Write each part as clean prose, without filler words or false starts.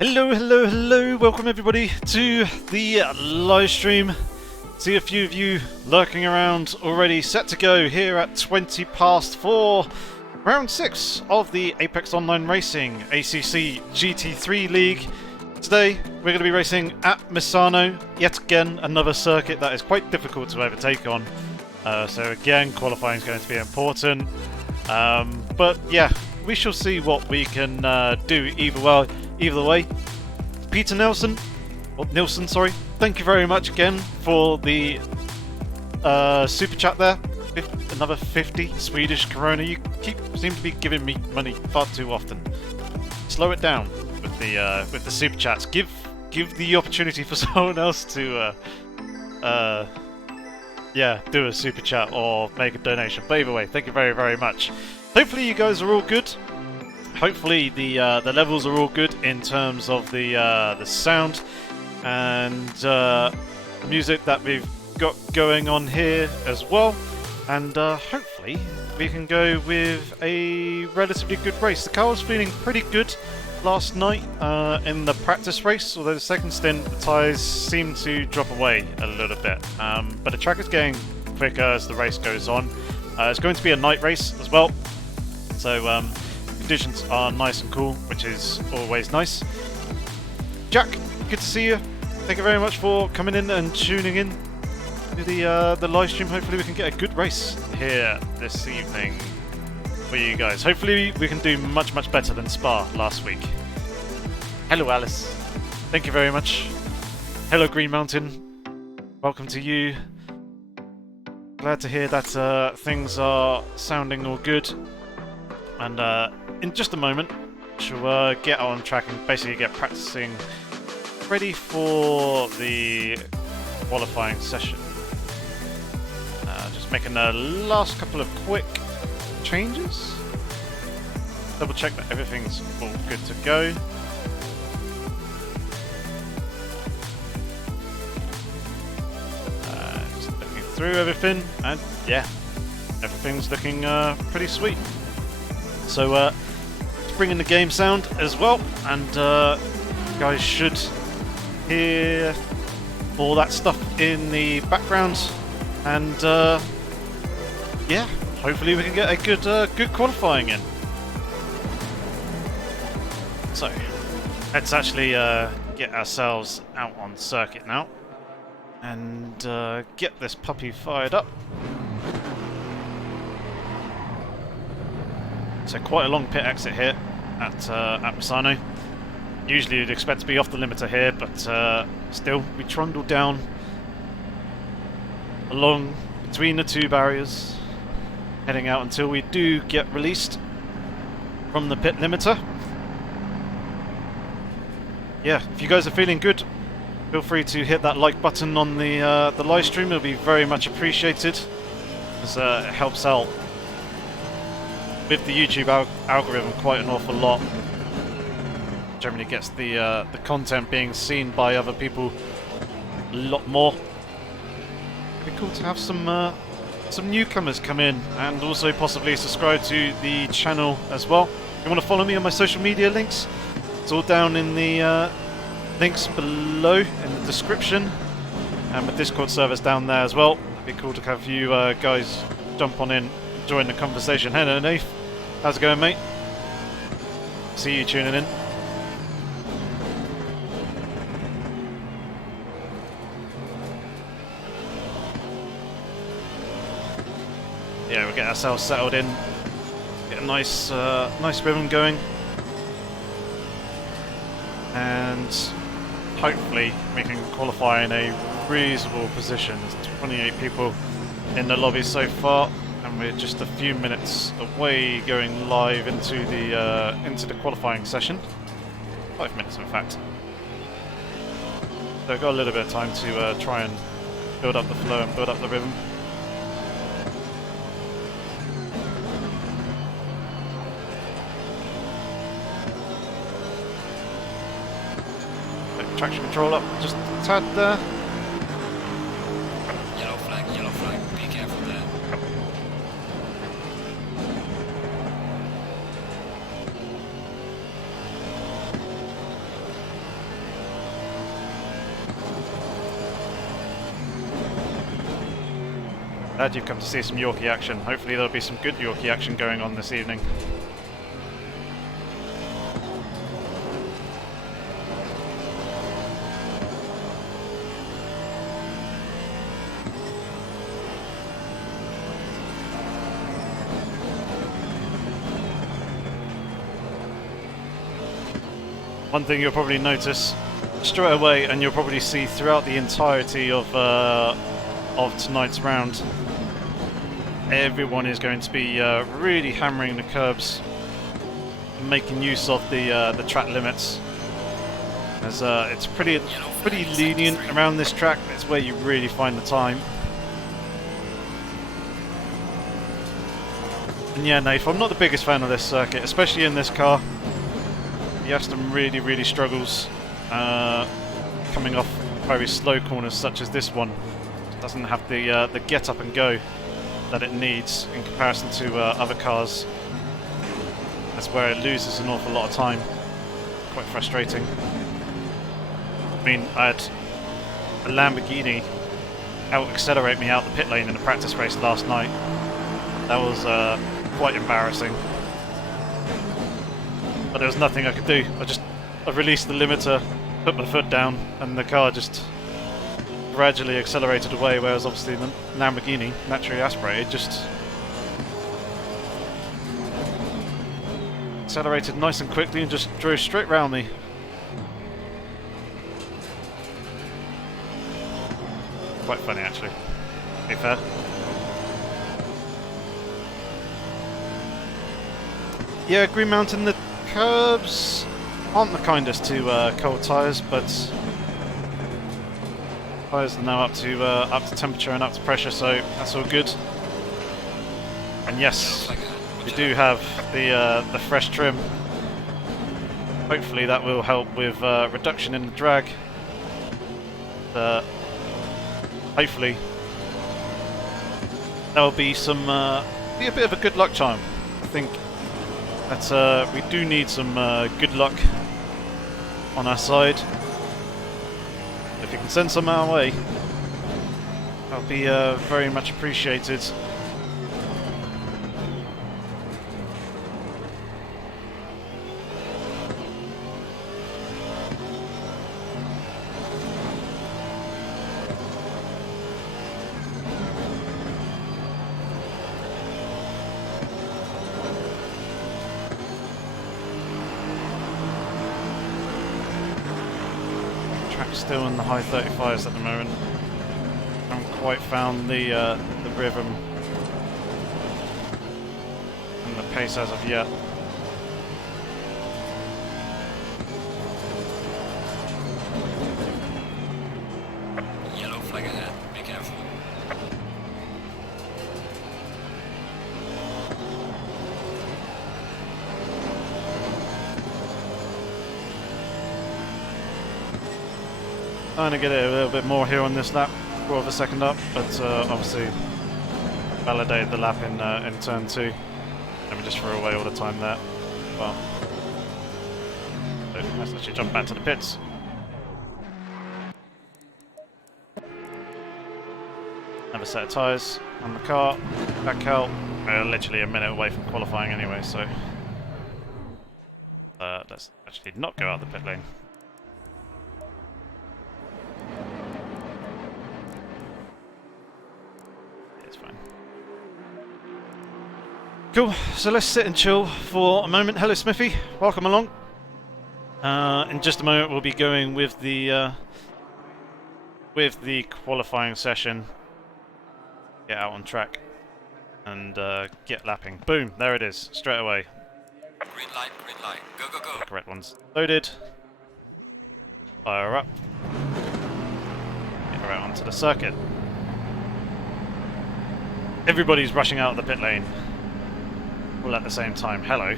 Hello, hello, hello! Welcome everybody to the live stream. See a few of you lurking around already, set to go here at 20 past 4. Round 6 of the Apex Online Racing ACC GT3 League. Today we're going to be racing at Misano, yet again another circuit that is quite difficult to overtake on. So again, qualifying is going to be important. But yeah, we shall see what we can do either way. Peter Nilsson, sorry. Thank you very much again for the super chat there. Another 50 Swedish krona. You seem to be giving me money far too often. Slow it down with the super chats. Give the opportunity for someone else to do a super chat or make a donation. But either way, thank you very, very much. Hopefully you guys are all good. Hopefully the levels are all good in terms of the sound and music that we've got going on here as well. And hopefully we can go with a relatively good race. The car was feeling pretty good last night in the practice race, although the second stint the tyres seemed to drop away a little bit. But the track is getting quicker as the race goes on. It's going to be a night race as well, so conditions are nice and cool, which is always nice. Jack, good to see you. Thank you very much for coming in and tuning in to the live stream. Hopefully we can get a good race here this evening for you guys. Hopefully we can do much better than Spa last week. Hello Alice, thank you very much. Hello Green Mountain, welcome to you. Glad to hear that things are sounding all good. And in just a moment she'll get on track and basically get practicing ready for the qualifying session. Just making the last couple of quick changes. Double check that everything's all good to go. Just looking through everything, and yeah, everything's looking pretty sweet. So let's bring in the game sound as well, and you guys should hear all that stuff in the background, and yeah, hopefully we can get a good qualifying in. So let's actually get ourselves out on circuit now and get this puppy fired up. So quite a long pit exit here at Misano. Usually you'd expect to be off the limiter here, but still we trundle down along between the two barriers, heading out until we do get released from the pit limiter. Yeah, if you guys are feeling good, feel free to hit that like button on the live stream. It'll be very much appreciated, as it helps out with the YouTube algorithm quite an awful lot. Generally gets the content being seen by other people a lot more. It'd be cool to have some newcomers come in and also possibly subscribe to the channel as well. If you want to follow me on my social media links, it's all down in the links below in the description, and my Discord server's down there as well. It'd be cool to have you guys jump on in, join the conversation. Hello Nath, how's it going mate? See you tuning in. Yeah, we'll get ourselves settled in, get a nice rhythm going, and hopefully we can qualify in a reasonable position. There's 28 people in the lobby so far, and we're just a few minutes away going live into the qualifying session. 5 minutes in fact. So I've got a little bit of time to try and build up the flow and build up the rhythm. Traction control up just a tad there. Yellow flag, be careful there. Glad you've come to see some Yorkie action. Hopefully there'll be some good Yorkie action going on this evening. One thing you'll probably notice straight away, and you'll probably see throughout the entirety of tonight's round, everyone is going to be really hammering the curbs, making use of the track limits. As it's pretty lenient around this track. It's where you really find the time. And yeah, Nath, I'm not the biggest fan of this circuit, especially in this car. The Aston really struggles coming off very slow corners such as this one. It doesn't have the get up and go that it needs in comparison to other cars. That's where it loses an awful lot of time. Quite frustrating. I mean, I had a Lamborghini out-accelerate me out the pit lane in a practice race last night. That was quite embarrassing. But there was nothing I could do. I released the limiter, put my foot down, and the car just gradually accelerated away, whereas obviously the Lamborghini, naturally aspirated, just accelerated nice and quickly and just drove straight round me. Quite funny, actually. To be fair. Yeah, Green Mountain, the curbs aren't the kindest to cold tyres, but tyres are now up to temperature and up to pressure, so that's all good. And yes, we do have the fresh trim. Hopefully that will help with reduction in the drag. Hopefully that'll be a bit of a good luck charm. I think that we do need some good luck on our side. If you can send some our way, that'll be very much appreciated. Still in the high 35s at the moment. Haven't quite found the rhythm and the pace as of yet. Yellow flag ahead, be careful. Trying to get it a little bit more here on this lap, brought the second up, but obviously validated the lap in turn 2. Let me just throw away all the time there. Well, so let's actually jump back to the pits. Another set of tyres on the car, back out. We're literally a minute away from qualifying anyway, so let's actually not go out the pit lane. Cool, so let's sit and chill for a moment. Hello Smithy, welcome along. In just a moment we'll be going with the qualifying session. Get out on track and get lapping. Boom, there it is, straight away. Green light, go, go, go. The correct one's loaded. Fire up. Get her out onto the circuit. Everybody's rushing out of the pit lane. All at the same time. Hello.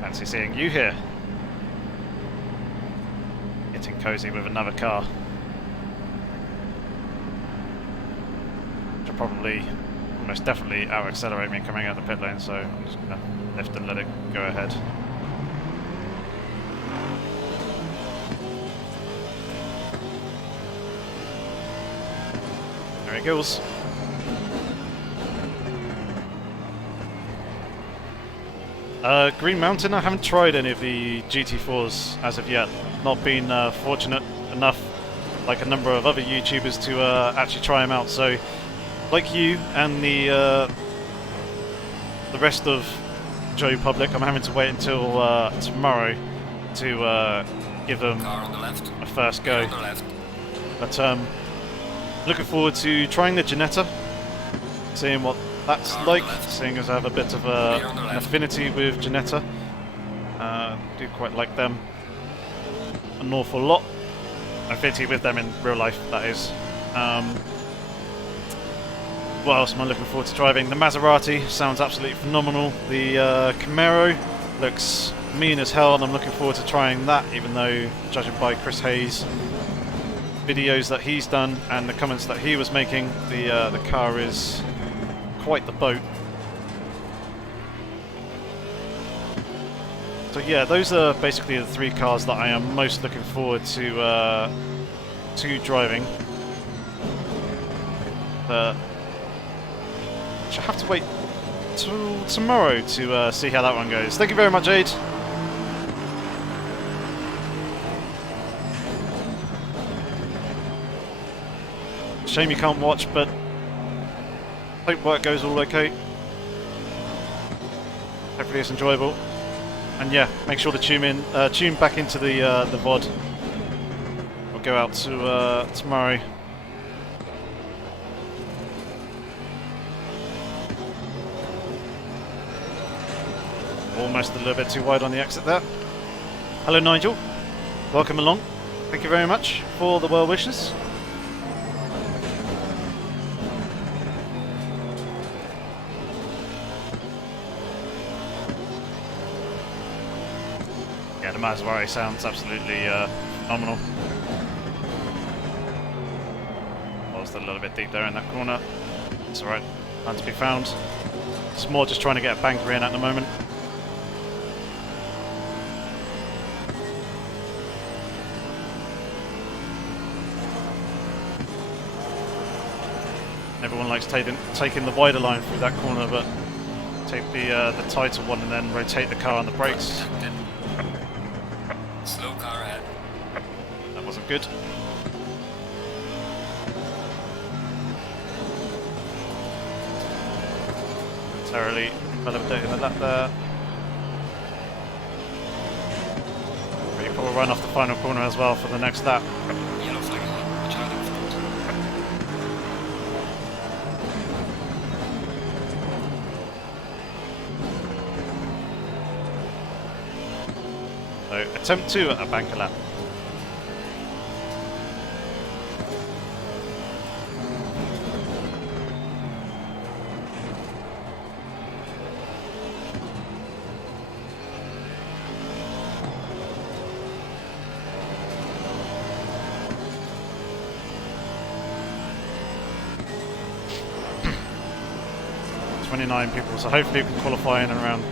Fancy seeing you here. Getting cozy with another car. Which will probably, almost definitely out-accelerate me coming out of the pit lane, so I'm just going to lift and let it go ahead. There he goes. Green Mountain, I haven't tried any of the GT4s as of yet. Not been fortunate enough, like a number of other YouTubers, to actually try them out. So, like you and the rest of Joe Public, I'm having to wait until tomorrow to give them Car on the left. a first Car go. on the left. But looking forward to trying the Ginetta, seeing what that's Car on the like, left. seeing as I have a bit of Clear on the an left. affinity with Ginetta. Do quite like them an awful lot. Affinity with them in real life, that is. What else am I looking forward to driving? The Maserati sounds absolutely phenomenal. The Camaro looks mean as hell, and I'm looking forward to trying that, even though, judging by Chris Hayes' videos that he's done and the comments that he was making, the car is quite the boat. So yeah, those are basically the three cars that I am most looking forward to driving. Which I have to wait till tomorrow to see how that one goes. Thank you very much, Aid. Shame you can't watch, but hope work goes all okay. Hopefully it's enjoyable. And yeah, make sure to tune back into the VOD. We'll go out to tomorrow. Almost a little bit too wide on the exit there. Hello Nigel, welcome along. Thank you very much for the well wishes. Yeah, the Maserati sounds absolutely phenomenal. I was a little bit deep there in that corner. It's alright, time to be found. It's more just trying to get a banker in at the moment. Everyone likes taking the wider line through that corner, but take the tighter one and then rotate the car on the brakes. Slow car ahead. That wasn't good. Momentarily validating the lap there. Pretty cool run off the final corner as well for the next lap. Yellow flag ahead. Watch out in front. So attempt 2 at a banker lap. People, so hopefully we can qualify in around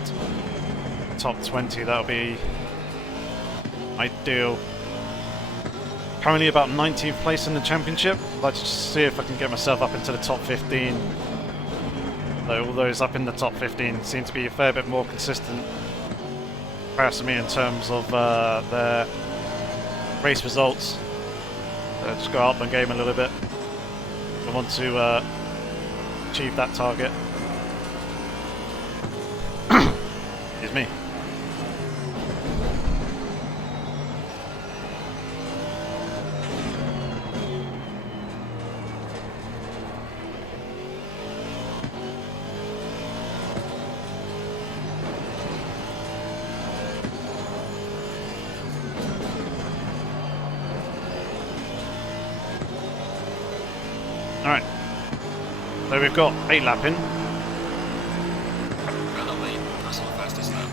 top 20. That'll be ideal. Currently about 19th place in the championship. I'd like to see if I can get myself up into the top 15. Though all those up in the top 15 seem to be a fair bit more consistent perhaps to me in terms of their race results. Just go up and game a little bit. I want to achieve that target. Excuse me. Alright. So we've got 8 lap in. Well on lane. Personal fastest lap.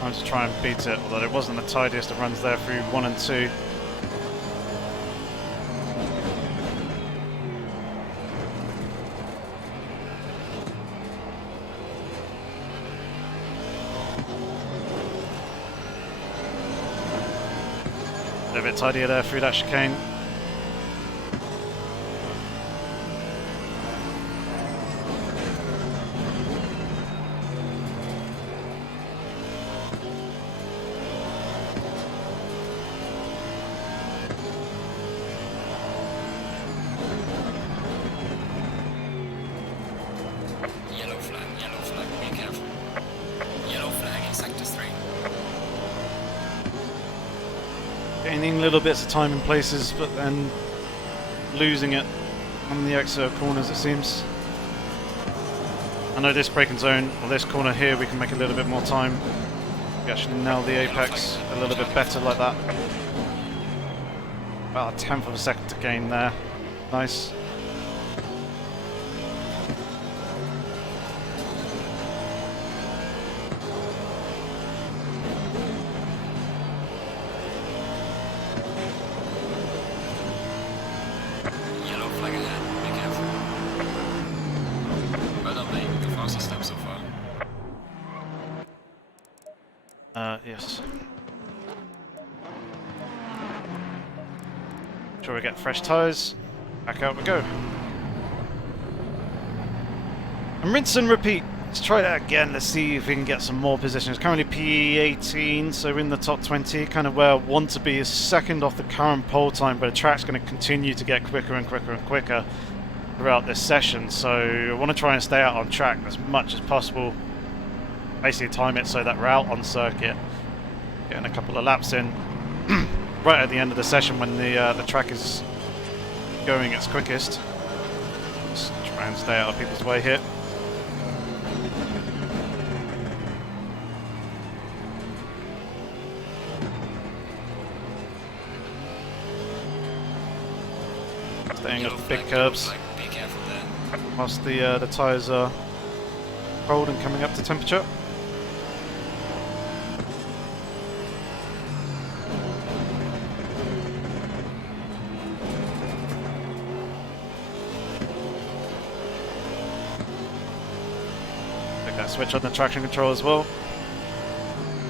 Time to try and beat it, although it wasn't the tidiest of runs there through 1 and 2. A bit tidier there through that chicane. gaining little bits of time in places, but then losing it on the exit corners, it seems. I know this braking zone, or this corner here, we can make a little bit more time. We actually nail the apex a little bit better like that. About a tenth of a second to gain there. Nice. Yellow flag ahead, be careful. Well done, mate, the fastest step so far. Yes. Sure we get fresh tyres. Back out we go. And rinse and repeat. Let's try that again. Let's see if we can get some more positions. Currently P18, so in the top 20. Kind of where I want to be is second off the current pole time, but the track's going to continue to get quicker and quicker and quicker throughout this session. So I want to try and stay out on track as much as possible. Basically time it so that we're out on circuit. Getting a couple of laps in. Right at the end of the session when the track is going its quickest. Just try and stay out of people's way here. Staying off the big curbs. Be careful there. Whilst the tyres are cold and coming up to temperature. Switch on the traction control as well.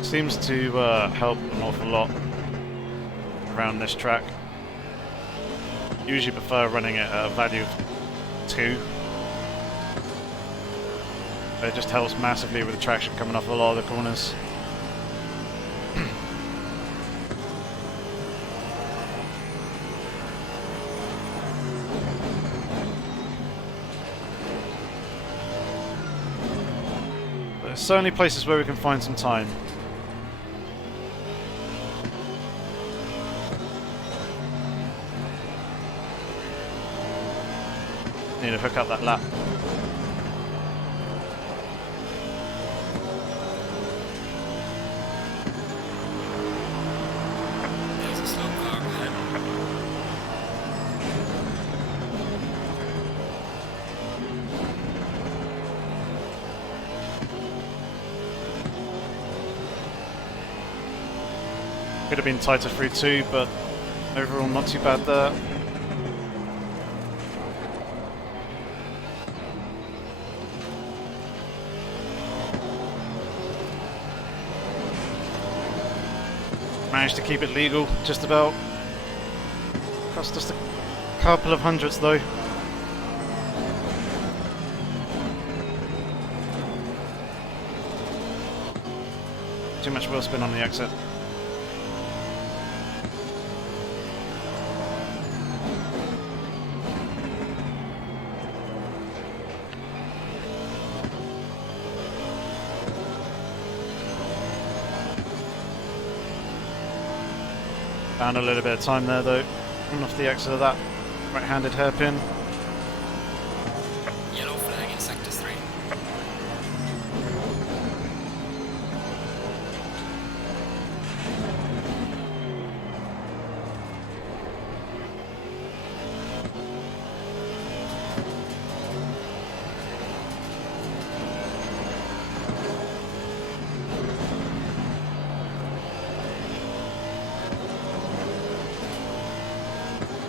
Seems to help an awful lot around this track. Usually prefer running it at a value of 2. But it just helps massively with the traction coming off a lot of the corners. There's certainly places where we can find some time. Need to hook up that lap. There's a slow car ahead. Could have been tighter through 2, but overall not too bad there. Managed to keep it legal, just about. Cost us a couple of hundredths though. Too much wheel spin on the exit. Found a little bit of time there though, coming off the exit of that right-handed hairpin. Yellow flag in sector 3.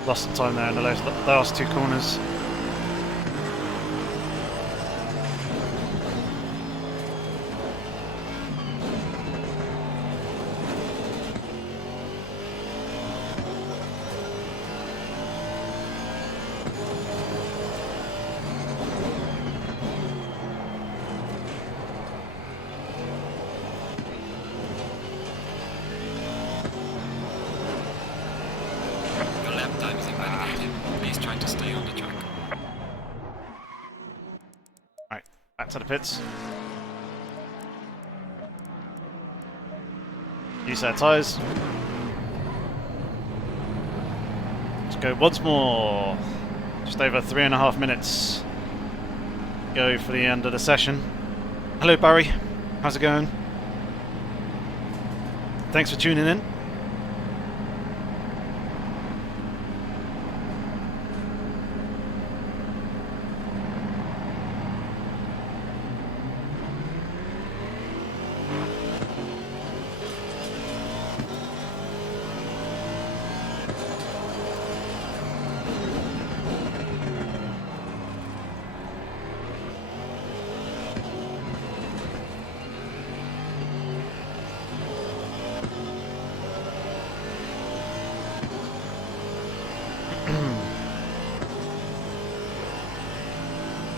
Lost some time there in the last 2 corners. Your lap time is invalidated. Please try to stay on the track. Right, back to the pits. Use our tyres. go once more. Just over 3.5 minutes. Go for the end of the session. Hello Barry, how's it going? Thanks for tuning in.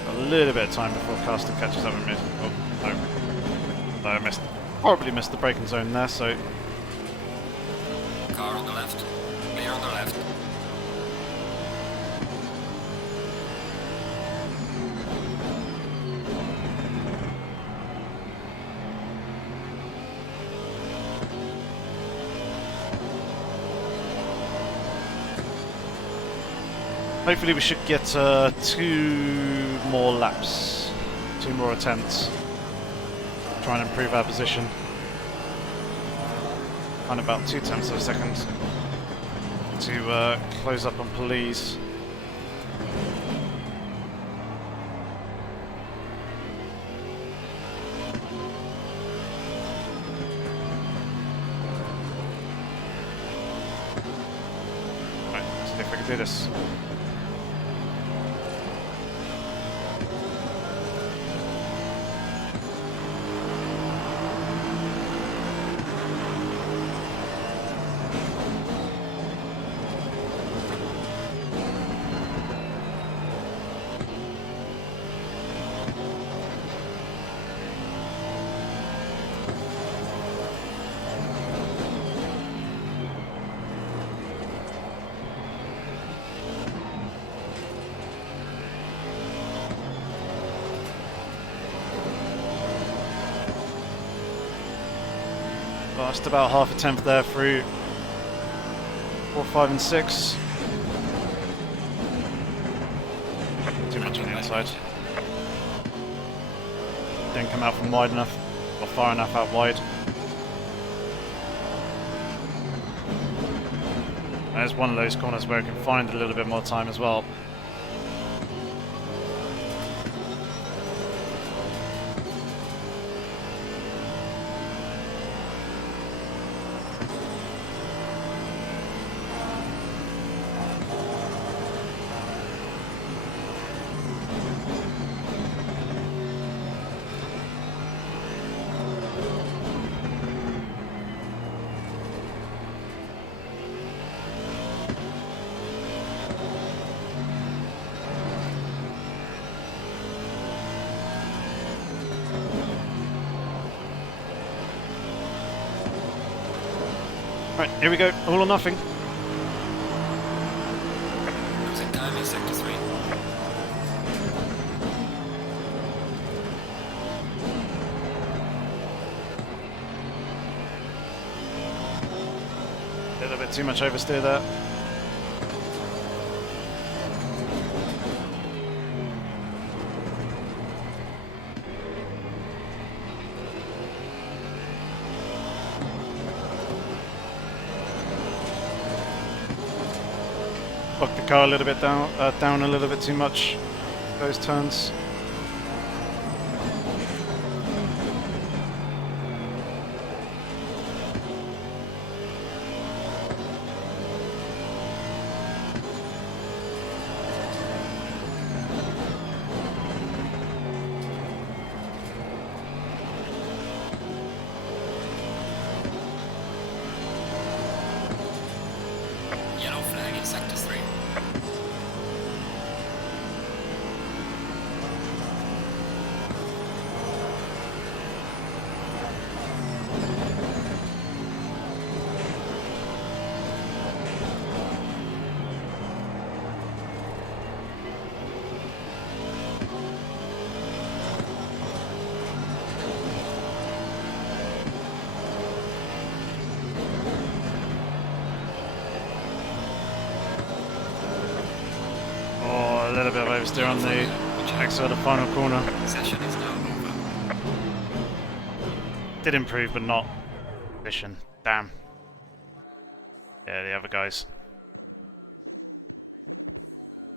A little bit of time before Caster catches up with me. Oh, no. No, I missed. Horribly missed the braking zone there, so. Car on the left. Clear on the left. Hopefully we should get 2 more laps, 2 more attempts. Try and improve our position. And about 0.2 of a second to close up on police. Right, let's see if we can do this. Lost about 0.5 tenth there through 4, 5 and 6. Too much on the inside. Didn't come out from wide enough, or far enough out wide. There's one of those corners where I can find a little bit more time as well. Right, here we go, all or nothing. Cruising time is sector 3. A little bit too much oversteer there. Bucked the car a little bit down a little bit too much. Those turns. Yellow flag in sector 3. little bit of oversteer on the exit of the final corner. Session is now over. Did improve, but not position. Damn. Yeah, the other guys.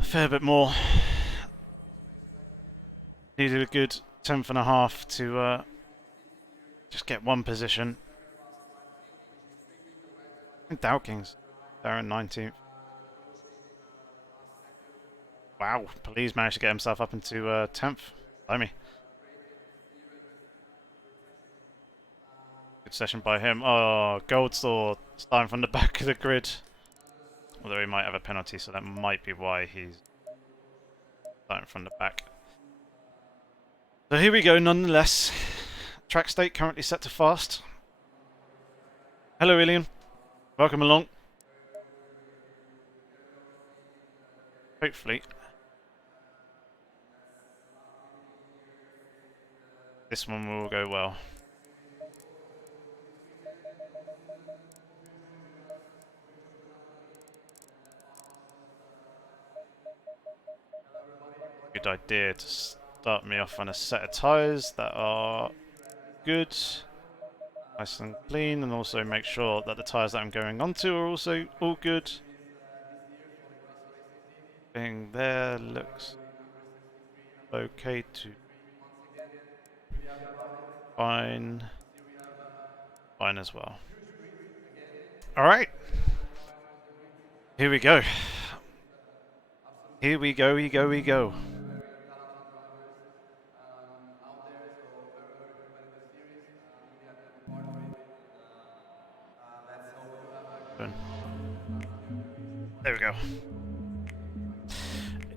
A fair bit more. Needed a good 10th and a half to just get one position. I think Dowking's there in 19th. Wow, Police managed to get himself up into 10th. Blimey. Good session by him. Oh, Goldstore starting from the back of the grid. Although he might have a penalty, so that might be why he's starting from the back. So here we go, nonetheless. Track state currently set to fast. Hello, Ilian. Welcome along. Hopefully this one will go well. Good idea to start me off on a set of tyres that are good, nice and clean, and also make sure that the tyres that I'm going onto are also all good. Being there looks okay to fine as well. Alright, here we go. Here we go. There we go.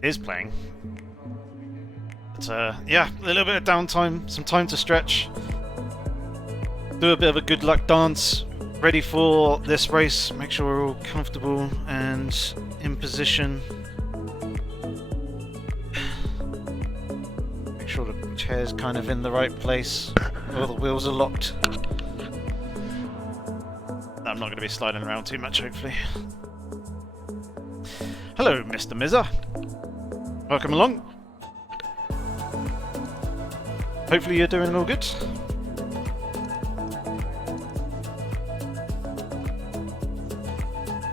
It is playing. But yeah, a little bit of downtime, some time to stretch. Do a bit of a good luck dance. Ready for this race. Make sure we're all comfortable and in position. Make sure the chair's kind of in the right place. All the wheels are locked. I'm not going to be sliding around too much, hopefully. Hello, Mr. Mizza. Welcome along. Hopefully you're doing all good.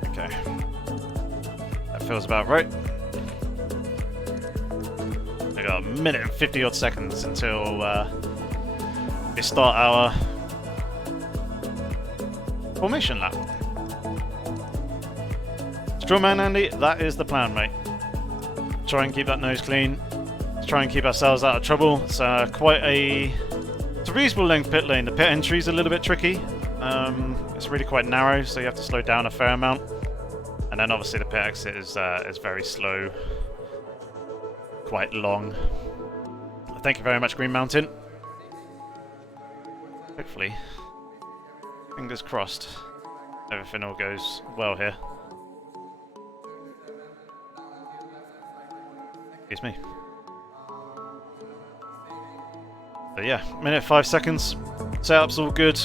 Okay. That feels about right. We got a minute and 50 odd seconds until we start our formation lap. Strawman Andy, that is the plan, mate. Try and keep that nose clean. Try and keep ourselves out of trouble. It's quite it's a reasonable length pit lane. The pit entry is a little bit tricky. It's really quite narrow, so you have to slow down a fair amount. And then obviously the pit exit is very slow, quite long. Thank you very much, Green Mountain. Hopefully, fingers crossed, everything all goes well here. Excuse me. So yeah, minute 5 seconds. Setup's all good.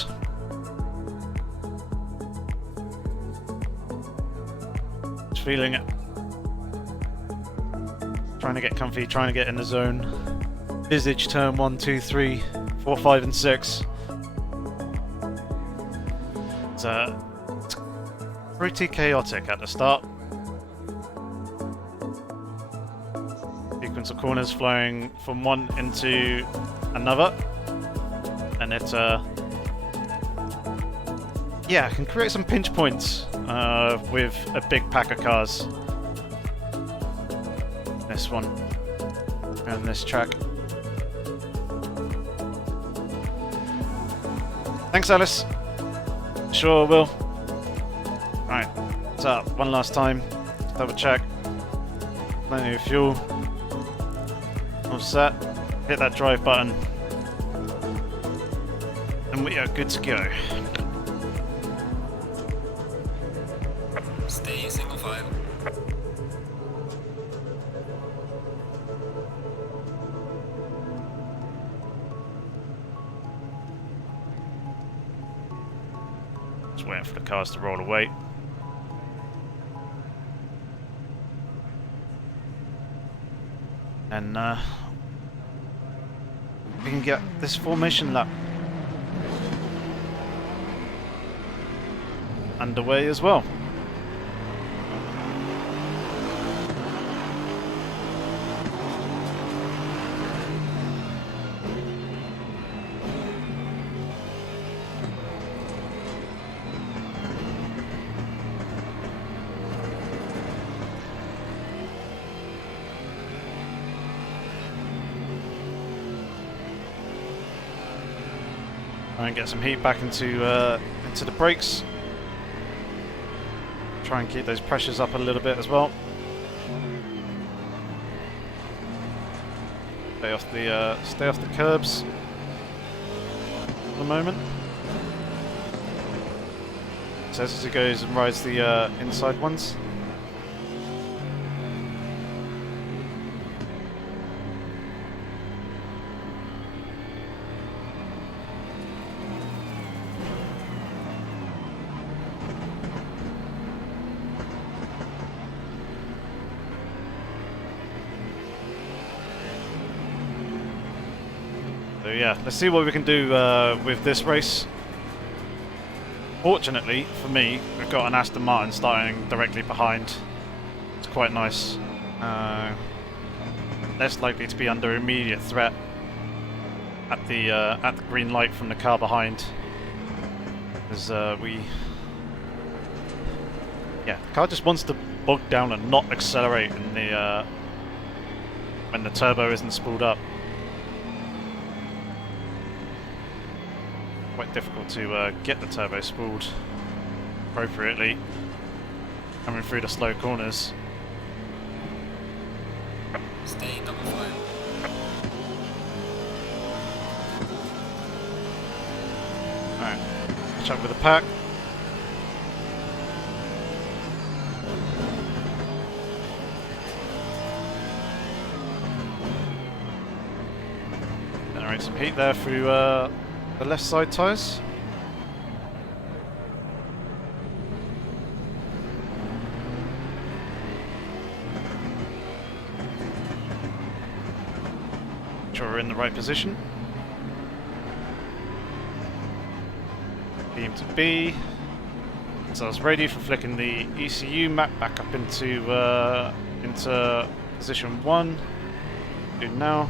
Just feeling it. Trying to get comfy, trying to get in the zone. Visage turn 1, 2, 3, 4, 5 and 6. It's pretty chaotic at the start. Sequence of corners flowing from one into another, and it yeah, can create some pinch points with a big pack of cars. This one and this track. Thanks, Alice. Sure will. Right, what's up? One last time. Double check. Plenty of fuel. All set. Hit that drive button. And we are good to go. Stay single file. Just waiting for the cars to roll away. And we can get this formation lap underway as well. And get some heat back into the brakes. Try and keep those pressures up a little bit as well. Stay off the curbs for the moment. So as it goes and rides the inside ones. So yeah, let's see what we can do with this race. Fortunately for me, we've got an Aston Martin starting directly behind. It's quite nice. Less likely to be under immediate threat at the green light from the car behind, as the car just wants to bog down and not accelerate in the when the turbo isn't spooled up. Quite difficult to get the turbo spooled appropriately coming through the slow corners. Stay in double file. Alright, catch up with the pack. Generate some heat there through the left side tyres. Make sure we're in the right position. Beam to B. So I was ready for flicking the ECU map back up into position 1. Do now.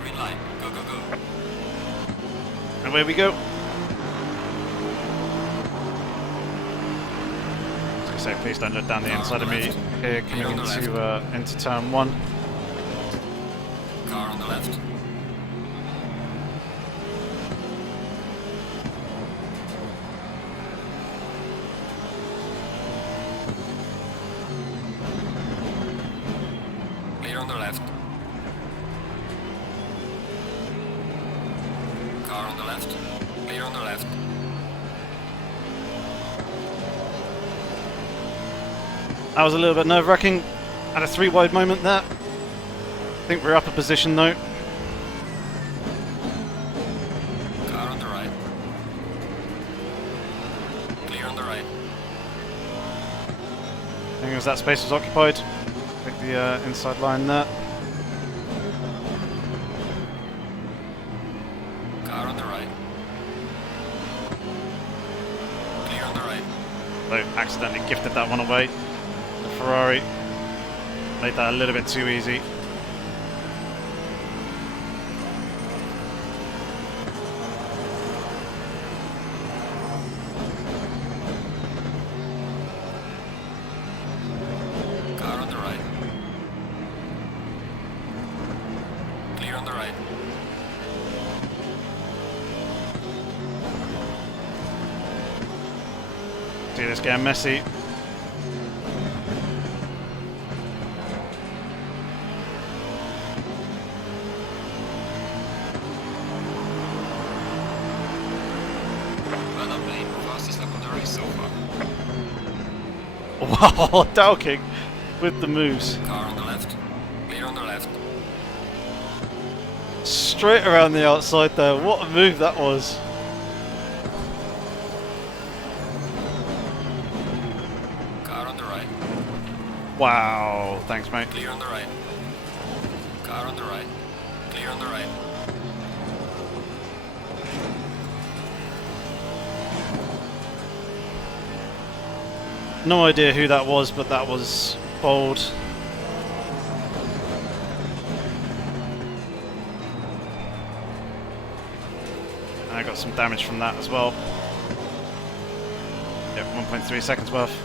Green light. Go, go, go. And away we go. I was going to say, please don't look down the inside of me here coming into turn 1. Car on the left. Clear on the left. Car on the left. Clear on the left. That was a little bit nerve-wracking. Had a 3-wide moment there. I think we're up a position though. Car on the right. Clear on the right. I think as that space was occupied. Take the inside line there. Car on the right. Clear on the right. Though accidentally gifted that one away. The Ferrari made that a little bit too easy. Car on the right. Clear on the right. See this getting messy. Well done, mate. Fastest lap of the race so far. Wow, Dalking with the moves. Car on the left. Clear on the left. Straight around the outside there. What a move that was. Car on the right. Wow, thanks, mate. Clear on the right. Car on the right. Clear on the right. No idea who that was, but that was bold. And I got some damage from that as well. Yep, 1.3 seconds worth.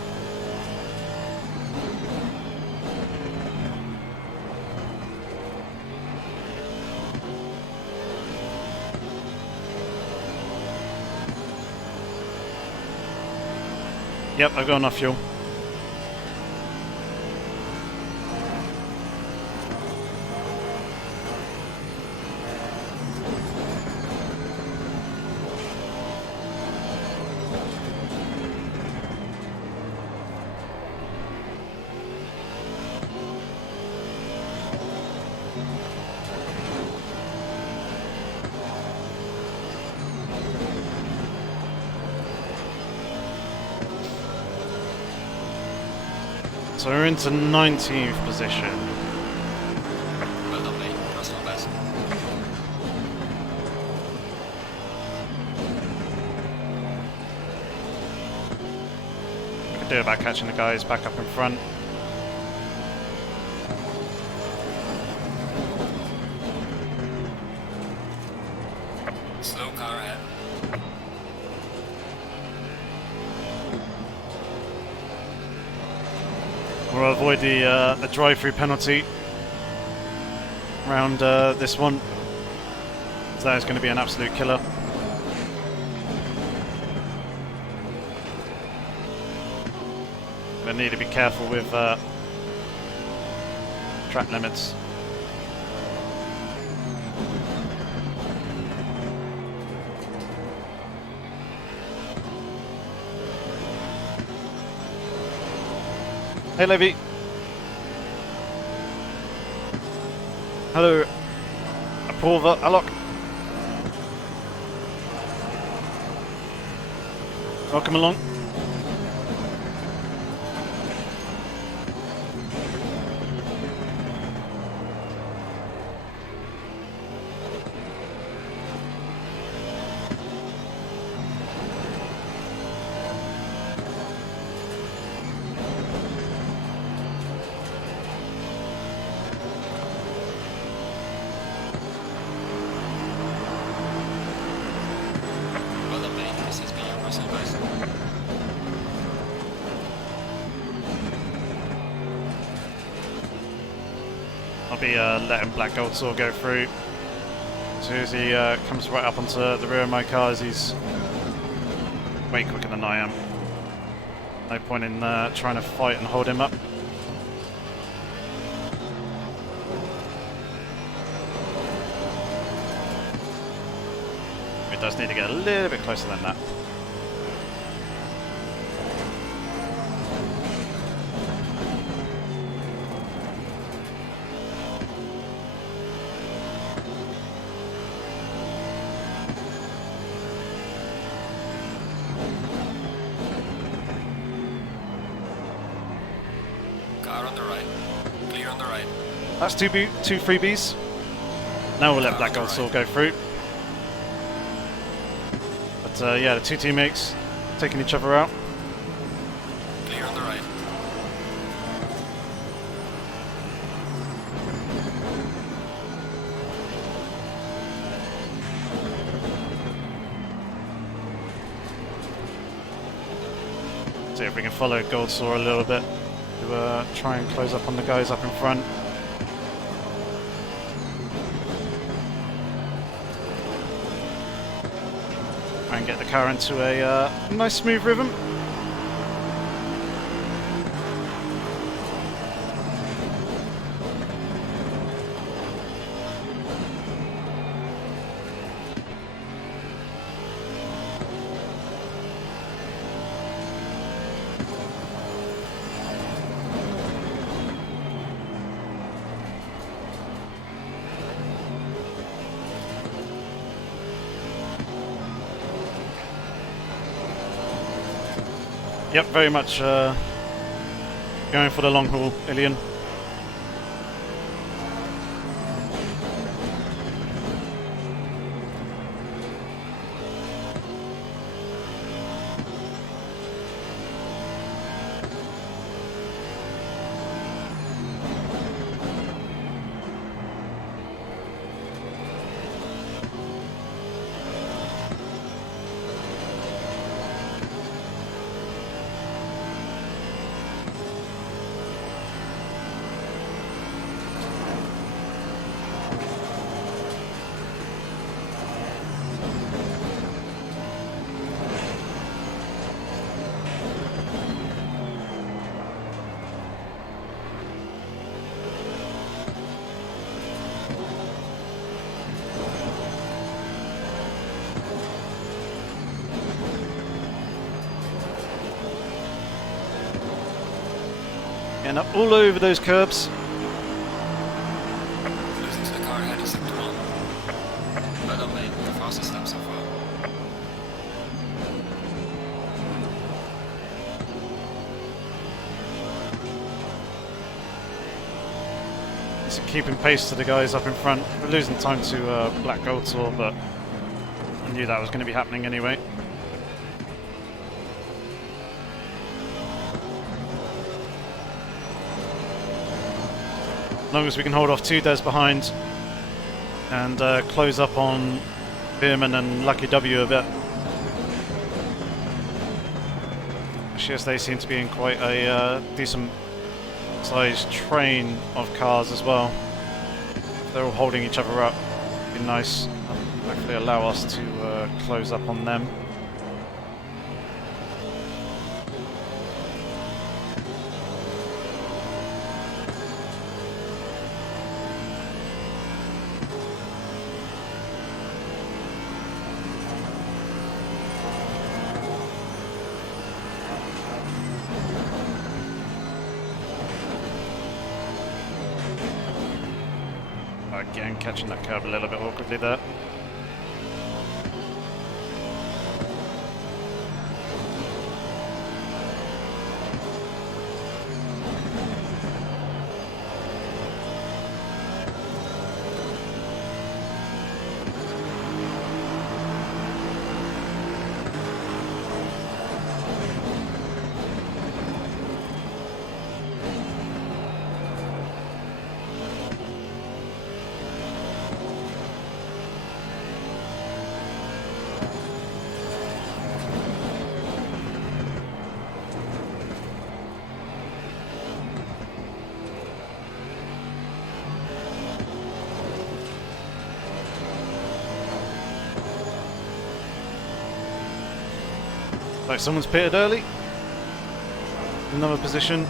Yep, I've got enough fuel. So we're into 19th position. Well done, mate. Personal best. We could do it by catching the guys back up in front. Slow car ahead. We'll avoid the drive-through penalty around this one. So that is going to be an absolute killer. But need to be careful with track limits. Hey Levy. Hello. Apurva, Alok. Welcome along. Well done, mate. This has been your personal best. I'll be letting Black Gold Sword go through. As soon as he comes right up onto the rear of my cars, he's way quicker than I am. No point in trying to fight and hold him up. It does need to get a little bit closer than that. Car on the right. Clear on the right. That's two freebies. Now we'll let Black Gold Sword go through. But yeah, the two teammates taking each other out. Clear on the right. See if we can follow Gold Sword a little bit to try and close up on the guys up in front. Try and get the car into a nice smooth rhythm. Yep, very much Going for the long haul, Ilian. Getting up all over those curbs. Losing to the car ahead of sector 1. But not made the fastest lap so far. Just keeping pace to the guys up in front. We're losing time to Black Gold Tour, but I knew that was going to be happening anyway. As long as we can hold off 2 Des behind and close up on Bierman and Lucky W a bit. Actually, they seem to be in quite a decent sized train of cars as well. They're all holding each other up. It'd be nice. Hopefully allow us to close up on them. Again, catching that curve a little bit awkwardly there. Like someone's pitted early. Another position.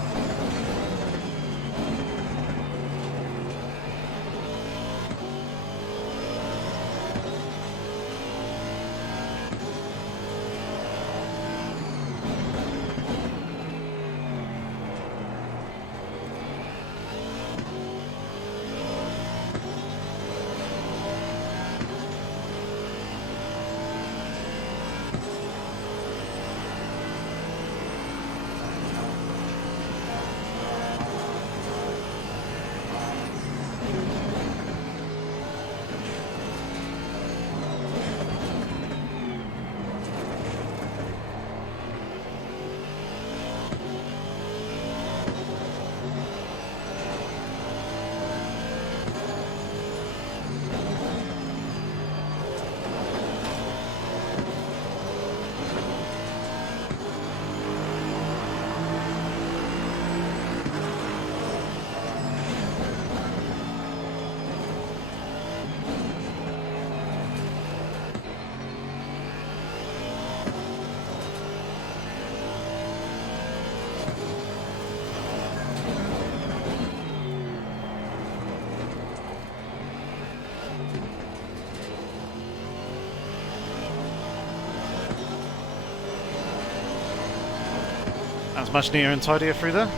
That's much neater and tidier through there.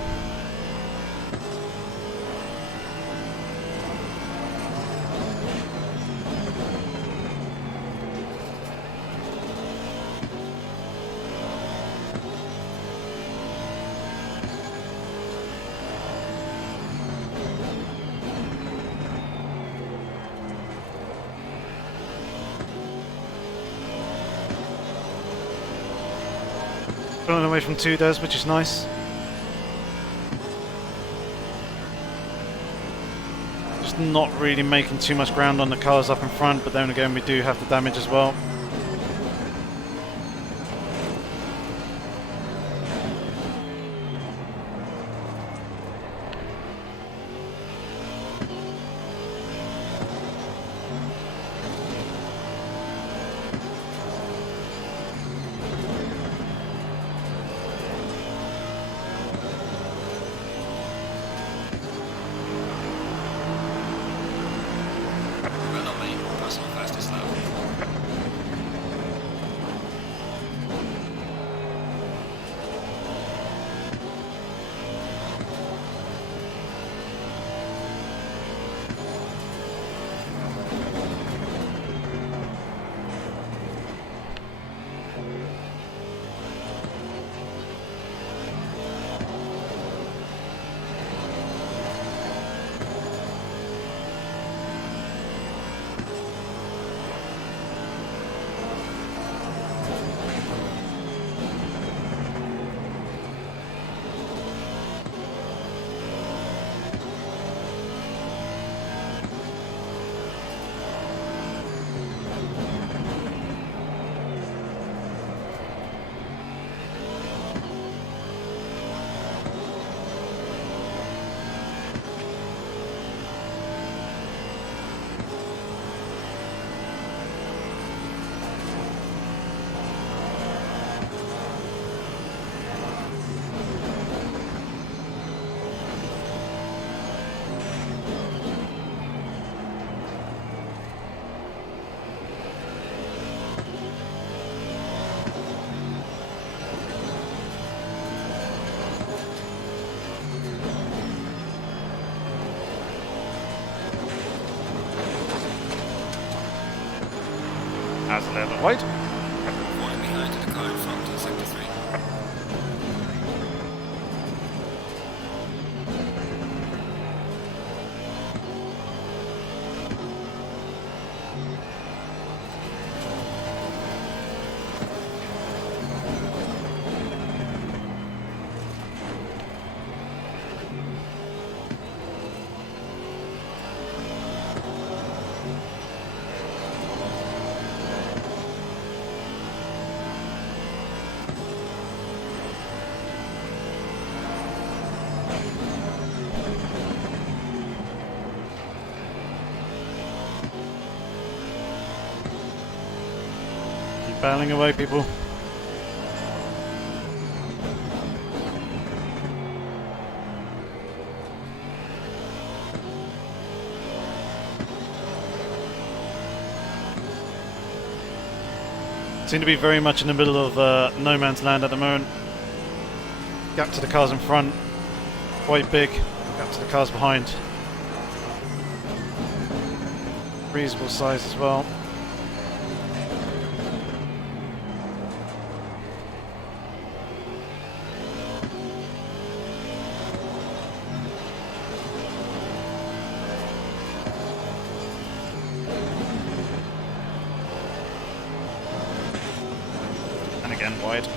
Pulling away from 2 does, which is nice. Just not really making too much ground on the cars up in front, but then again we do have the damage as well. Well, not me. Personal fastest lap. As a little bit wide. Falling behind to the car in front in sector 3. Keep battling away, people. Seem to be very much in the middle of no man's land at the moment. Gap to the cars in front, quite big. Gap to the cars behind, reasonable size as well. And again wide.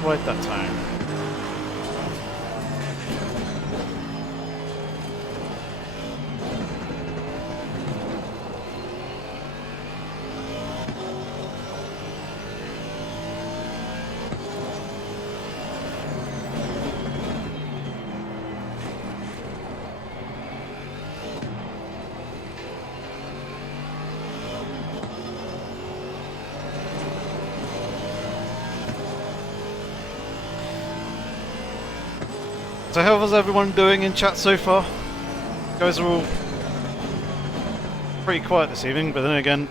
quite wide that time. So how was everyone doing in chat so far? You guys are all pretty quiet this evening, but then again,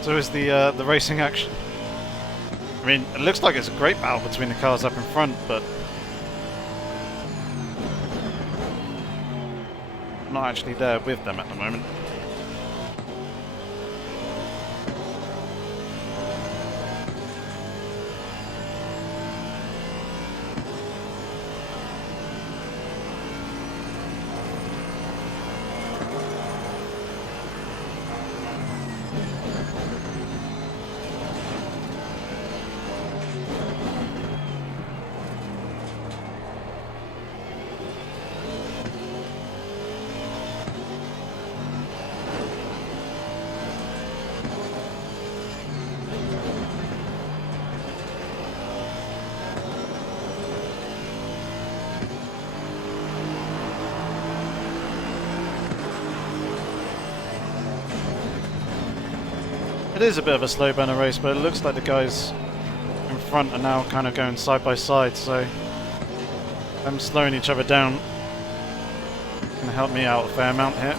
so is the racing action. I mean, it looks like it's a great battle between the cars up in front, but I'm not actually there with them at the moment. It is a bit of a slow burner race, but it looks like the guys in front are now kind of going side by side, so them slowing each other down can help me out a fair amount here.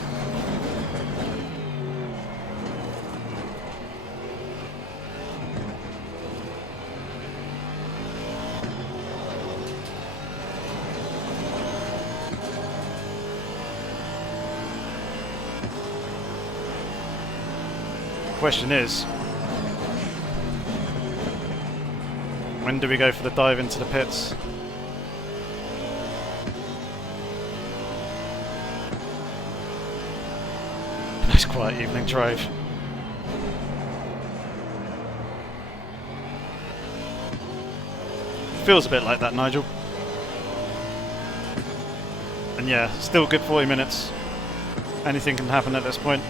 Question is, when do we go for the dive into the pits? Nice quiet evening drive. Feels a bit like that, Nigel. And yeah, still good 40 minutes. Anything can happen at this point.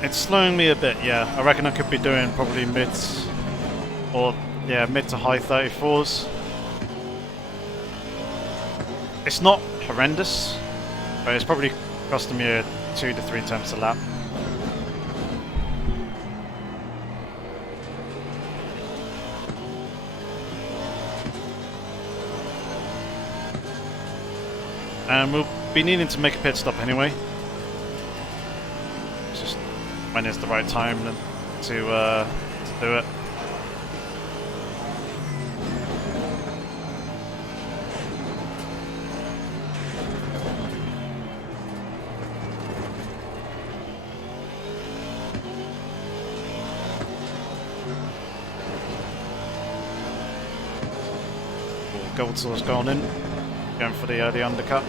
It's slowing me a bit, yeah. I reckon I could be doing probably mid to high 34s. It's not horrendous, but it's probably costing me 2 to 3 attempts a lap. And we'll be needing to make a pit stop anyway. It's just when is the right time to do it. Gold source gone in, going for the undercut.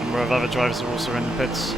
A number of other drivers are also in the pits.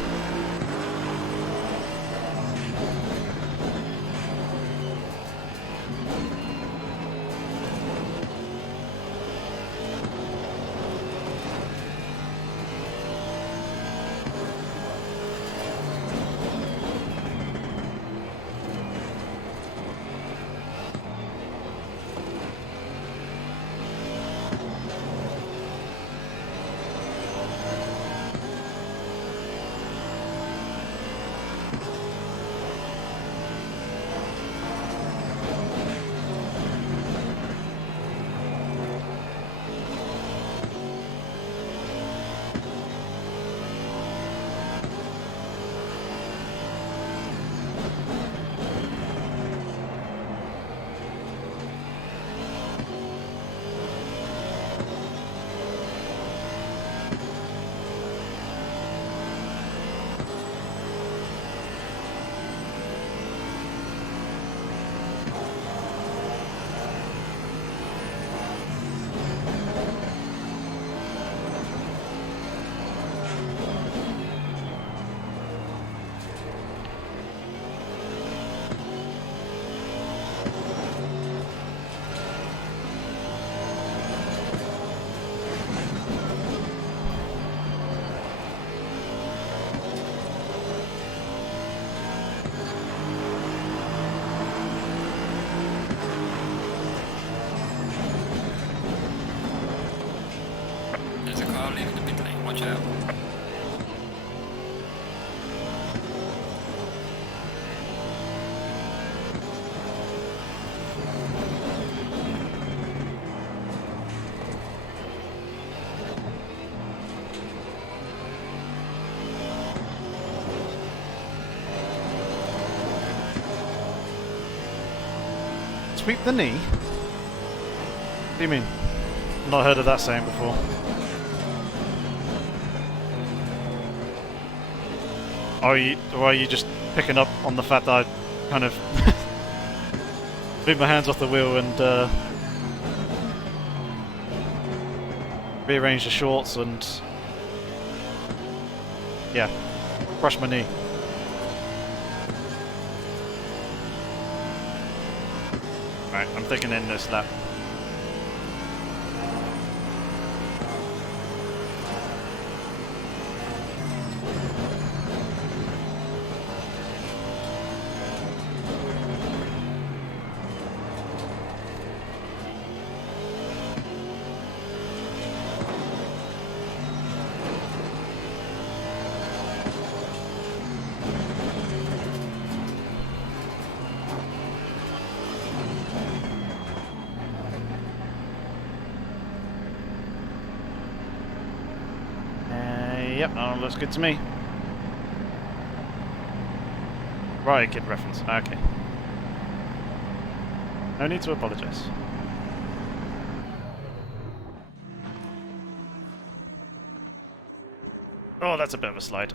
There's a car leaving the pit lane, watch out. Sweep the knee? What do you mean? Not heard of that saying before. Or are you just picking up on the fact that I kind of moved my hands off the wheel and rearranged the shorts and yeah, crushed my knee. Right, I'm thinking in this lap. Yep, that looks good to me. Right, kid reference. Okay. No need to apologise. Oh, that's a bit of a slide.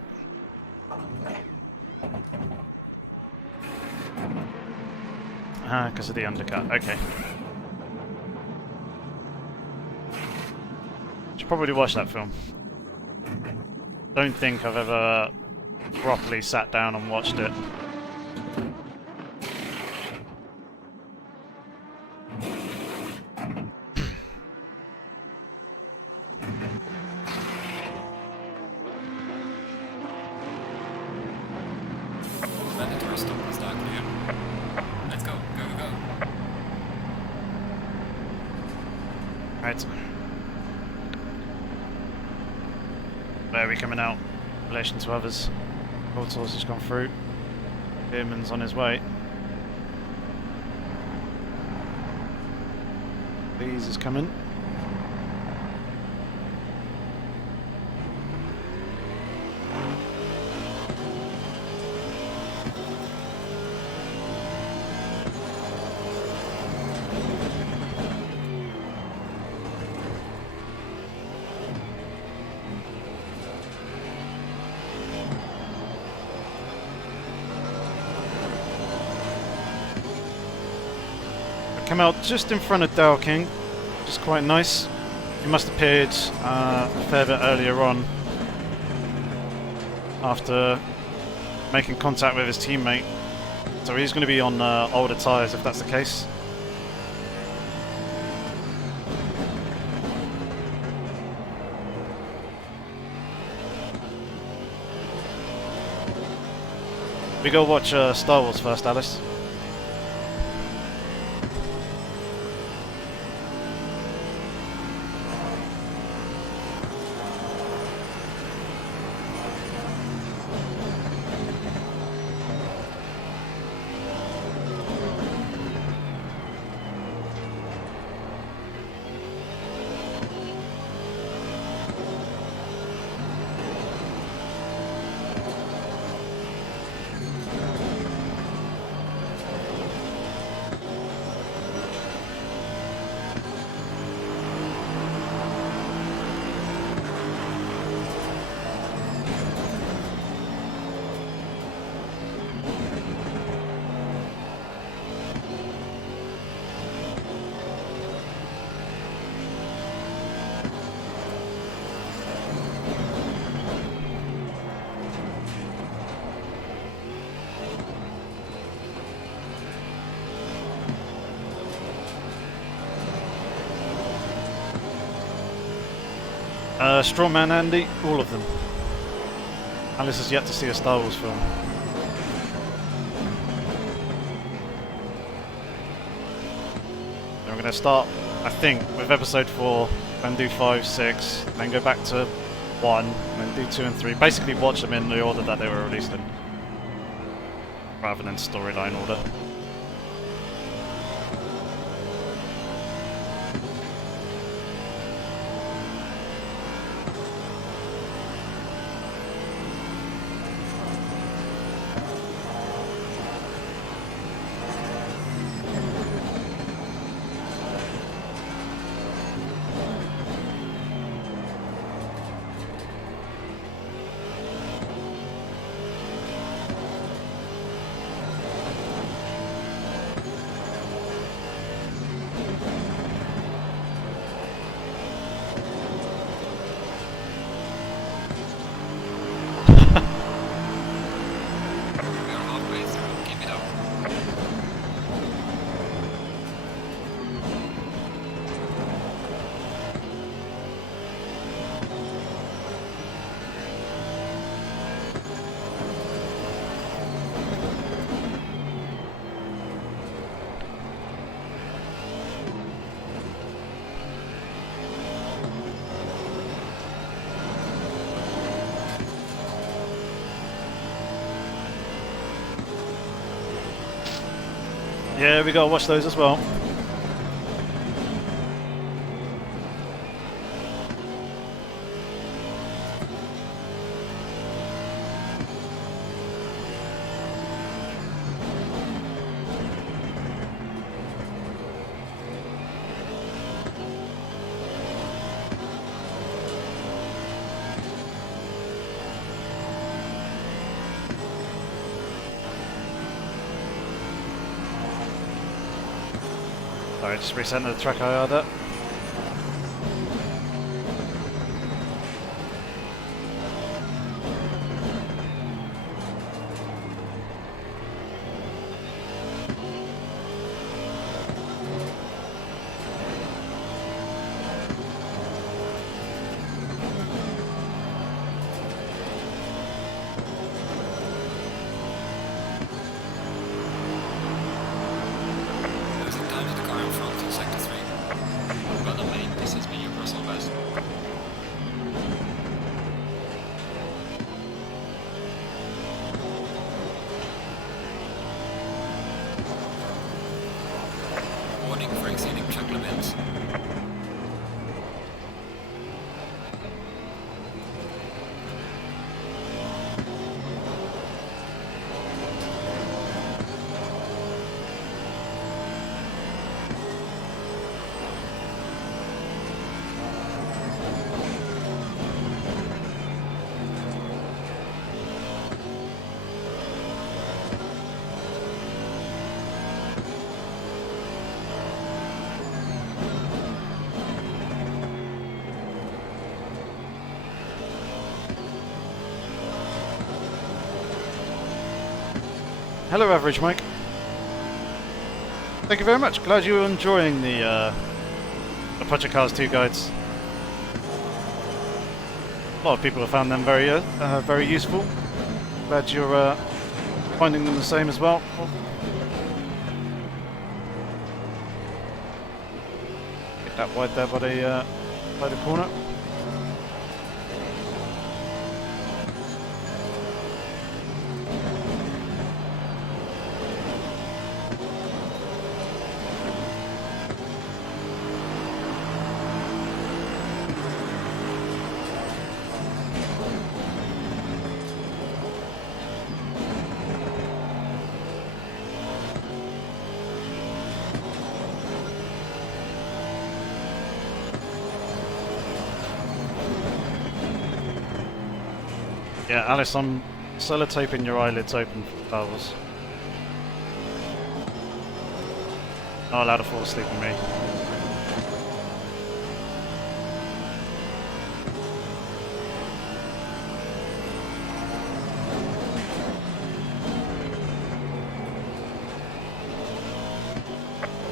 Ah, because of the undercut. Okay. Should probably watch that film. Don't think I've ever properly sat down and watched it. Mandatory stop and start clear. Let's go, go, go. Right. Where are we coming out in relation to others? Corsa's just gone through. Bierman's on his way. These is coming. Come out just in front of Dale King, which is quite nice. He must have appeared a fair bit earlier on after making contact with his teammate. So he's going to be on older tyres if that's the case. We go watch Star Wars first, Alice. Strawman Andy, all of them. Alice has yet to see a Star Wars film. And we're going to start, I think, with episode 4 then do 5, 6, then go back to 1, and then do 2 and 3. Basically watch them in the order that they were released in, rather than storyline order. Yeah, we gotta watch those as well. Sorry, just recenter the track I had it. Hello, Average Mike. Thank you very much. Glad you're enjoying the Project Cars 2 guides. A lot of people have found them very useful. Glad you're finding them the same as well. Get that wide there by the corner. Yeah, Alice, I'm sellotaping your eyelids open for bubbles. Not allowed to fall asleep with me.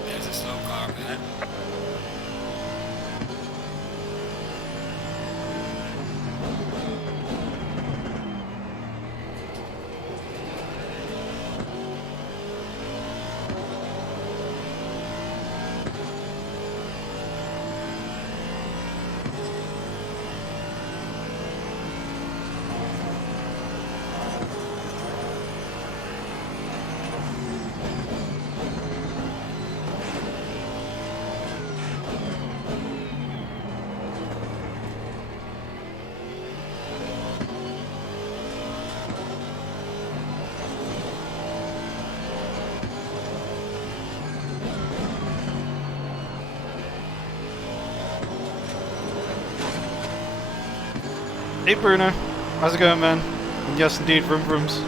There's a slow car up ahead. Hey Bruno, how's it going, man? And yes, indeed, vroom vrooms.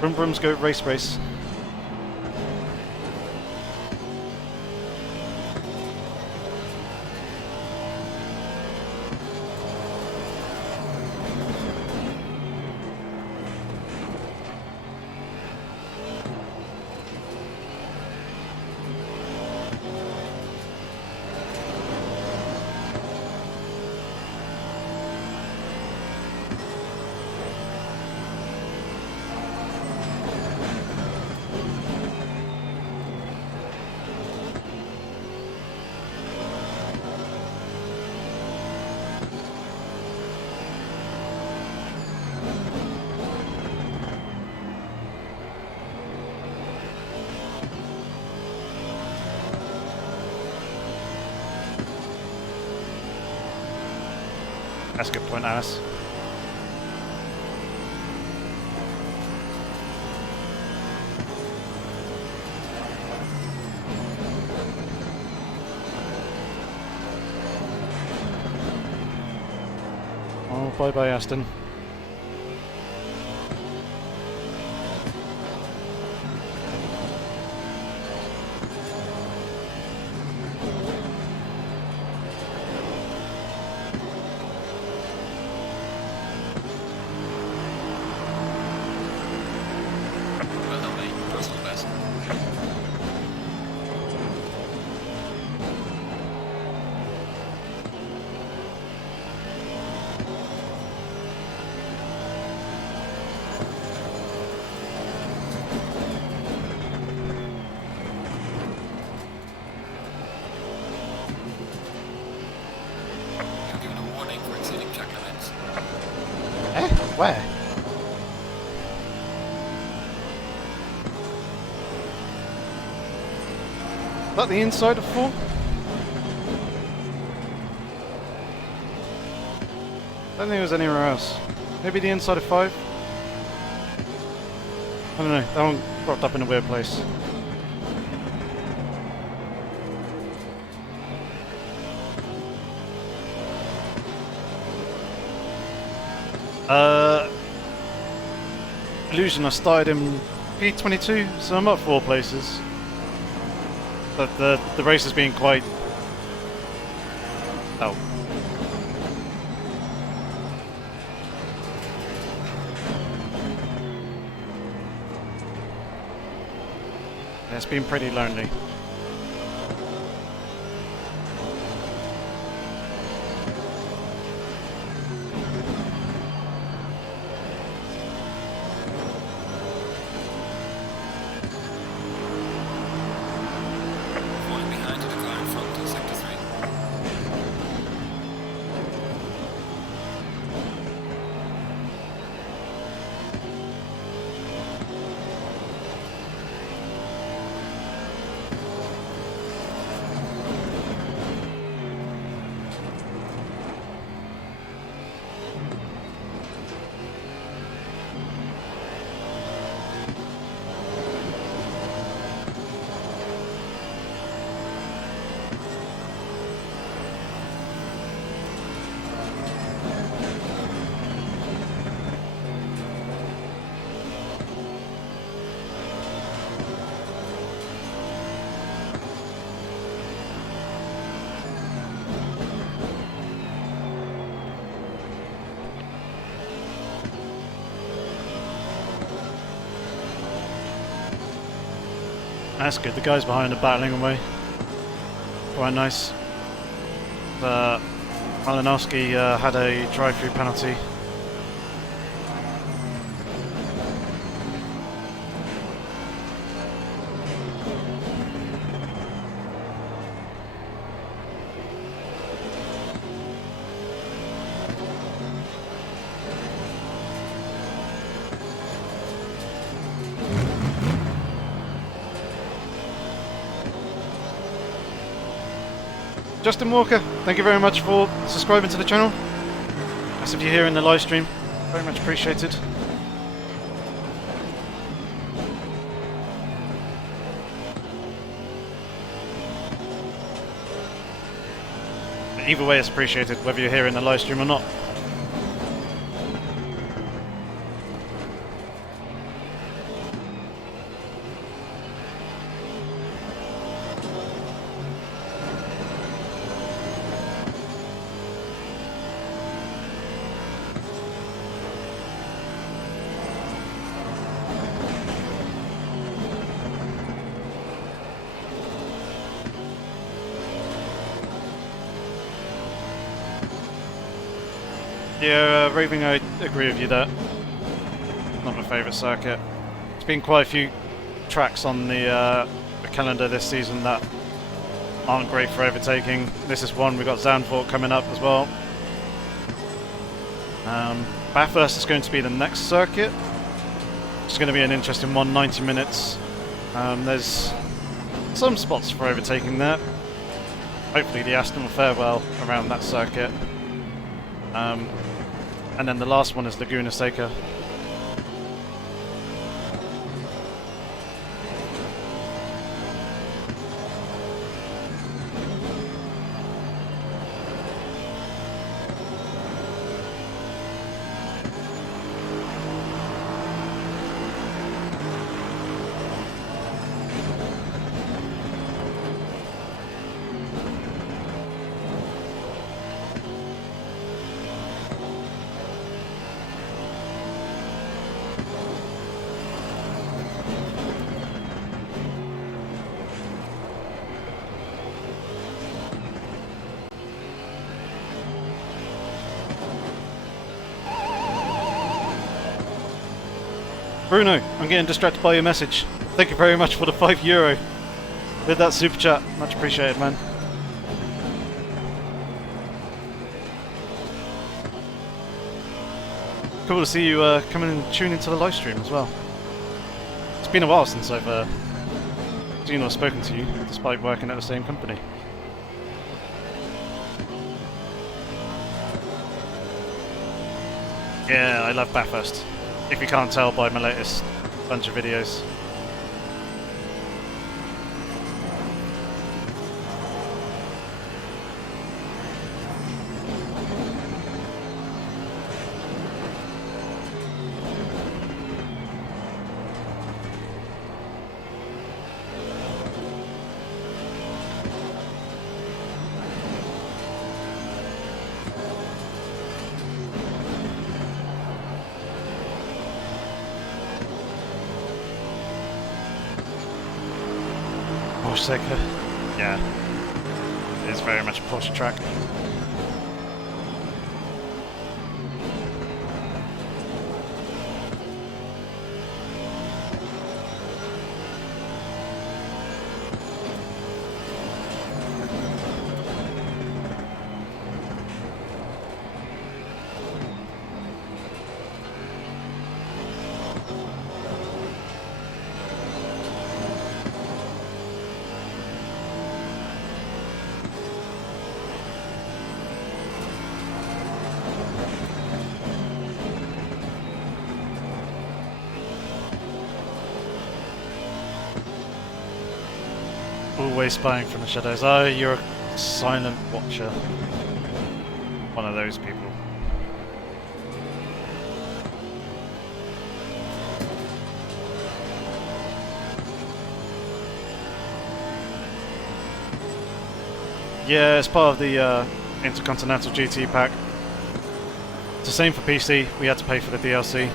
Vroom vrooms go race race. That's a good point, Alice. Oh, bye-bye, Aston. Well done, mate. Personal best. You're given a warning for exceeding track limits. Eh? Where? Is that the inside of 4? I don't think it was anywhere else. Maybe the inside of 5? I don't know, that one cropped up in a weird place. Illusion, I started in P22, so I'm up 4 places. But the race has been quite... Oh. Yeah, it's been pretty lonely. Falling behind to the car in front in sector 3. That's good, the guys behind are battling away. Quite nice. Malinowski had a drive-through penalty. Justin Walker, thank you very much for subscribing to the channel. As if you're here in the live stream, very much appreciated. But Either way, it's appreciated, whether you're here in the live stream or not. Yeah, Raving, I agree with you there. Not my favourite circuit. There's been quite a few tracks on the calendar this season that aren't great for overtaking. This is one. We've got Zandvoort coming up as well. Bathurst is going to be the next circuit. It's going to be an interesting one, 90 minutes. There's some spots for overtaking there. Hopefully the Aston will fare well around that circuit. And then the last one is Laguna Seca. Bruno, I'm getting distracted by your message. Thank you very much for the €5 with that super chat. Much appreciated, man. Cool to see you coming and tuning into the live stream as well. It's been a while since I've seen or spoken to you, despite working at the same company. Yeah, I love Bathurst. If you can't tell by my latest bunch of videos. Seca. Yeah, it is very much a Porsche track. Always spying from the shadows. Oh, you're a silent watcher. One of those people. Yeah, it's part of the Intercontinental GT pack. It's the same for PC. We had to pay for the DLC.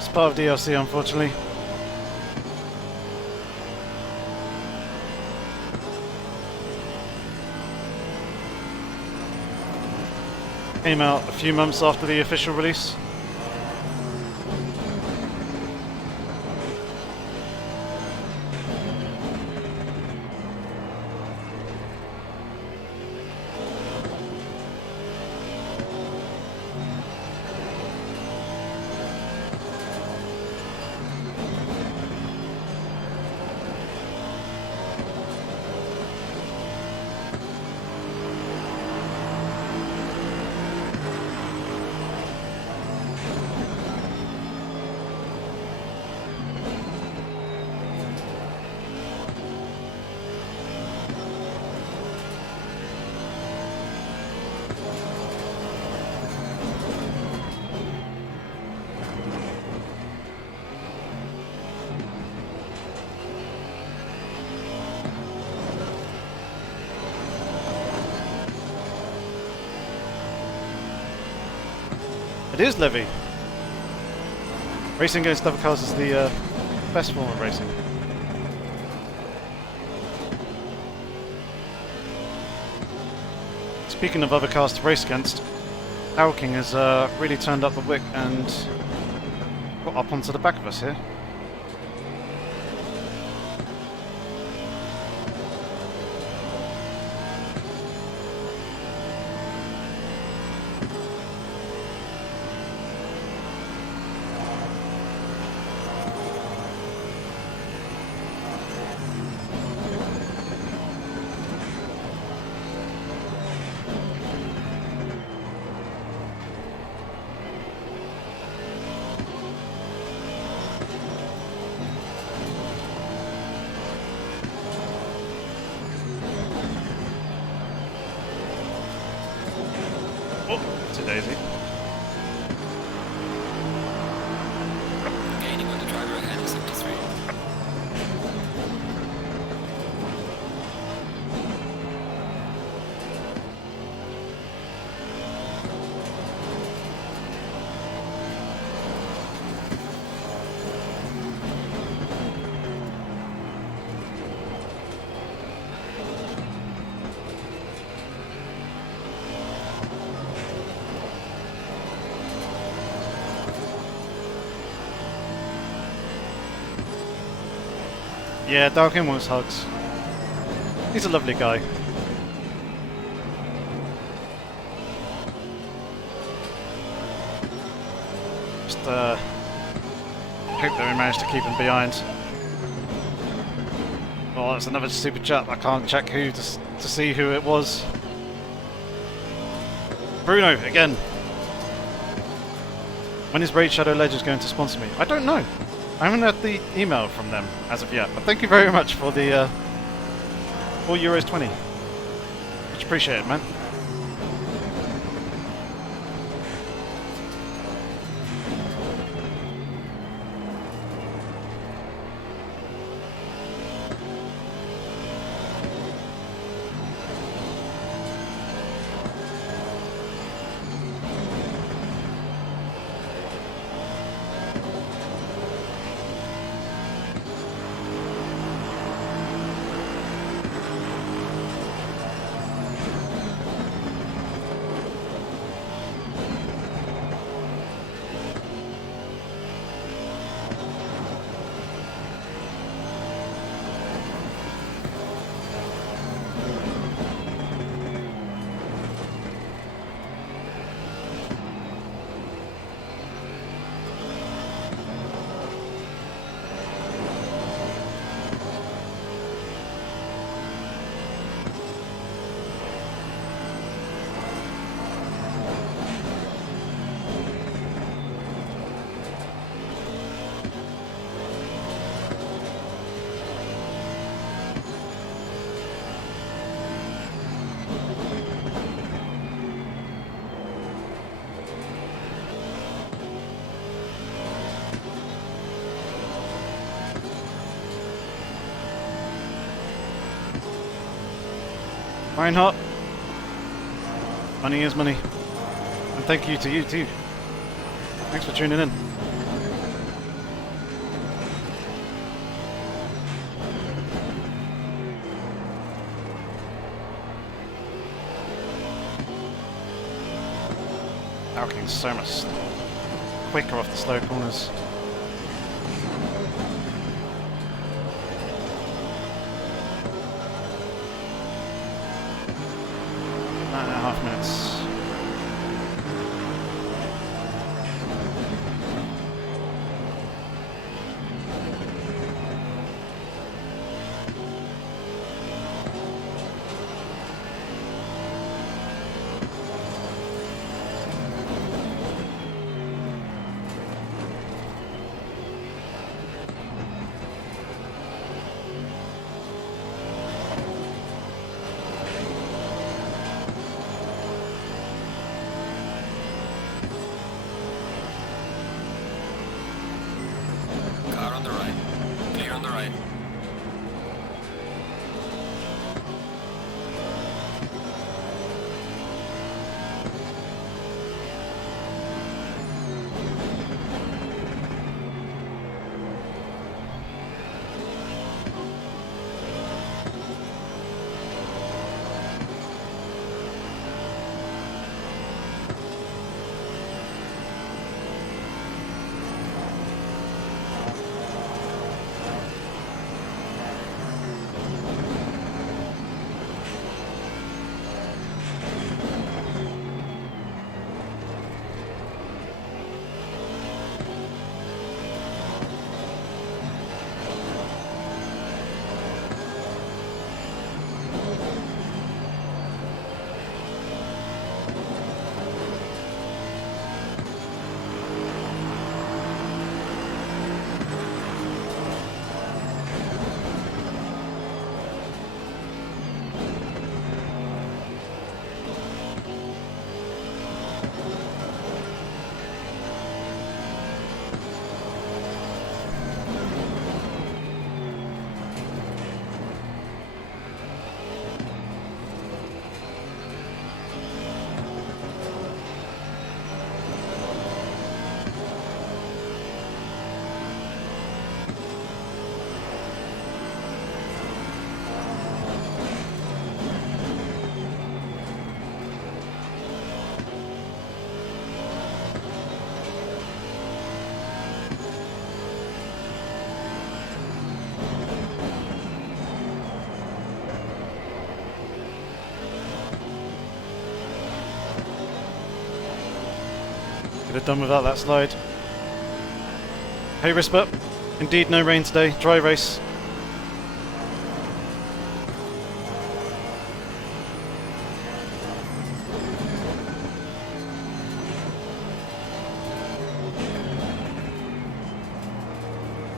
It's part of DLC, unfortunately. Came out a few months after the official release. It is Levy. Racing against other cars is the best form of racing. Speaking of other cars to race against, AOR King has really turned up the wick and got up onto the back of us here. Daisy. Gaining on the driver ahead of 73. Yeah, Darkin wants hugs. He's a lovely guy. Just hope that we managed to keep him behind. Oh, that's another super chat. I can't check who to see who it was. Bruno, again. When is Raid Shadow Legends going to sponsor me? I don't know. I haven't had the email from them as of yet, but thank you very much for the €4.20. Much appreciated, man. Reinhardt, money is money. And thank you to you too. Thanks for tuning in. Alking's so much quicker off the slow corners. 9.5 minutes. Car on the right. Clear on the right. Could have done without that slide. Hey Risper, indeed no rain today, dry race.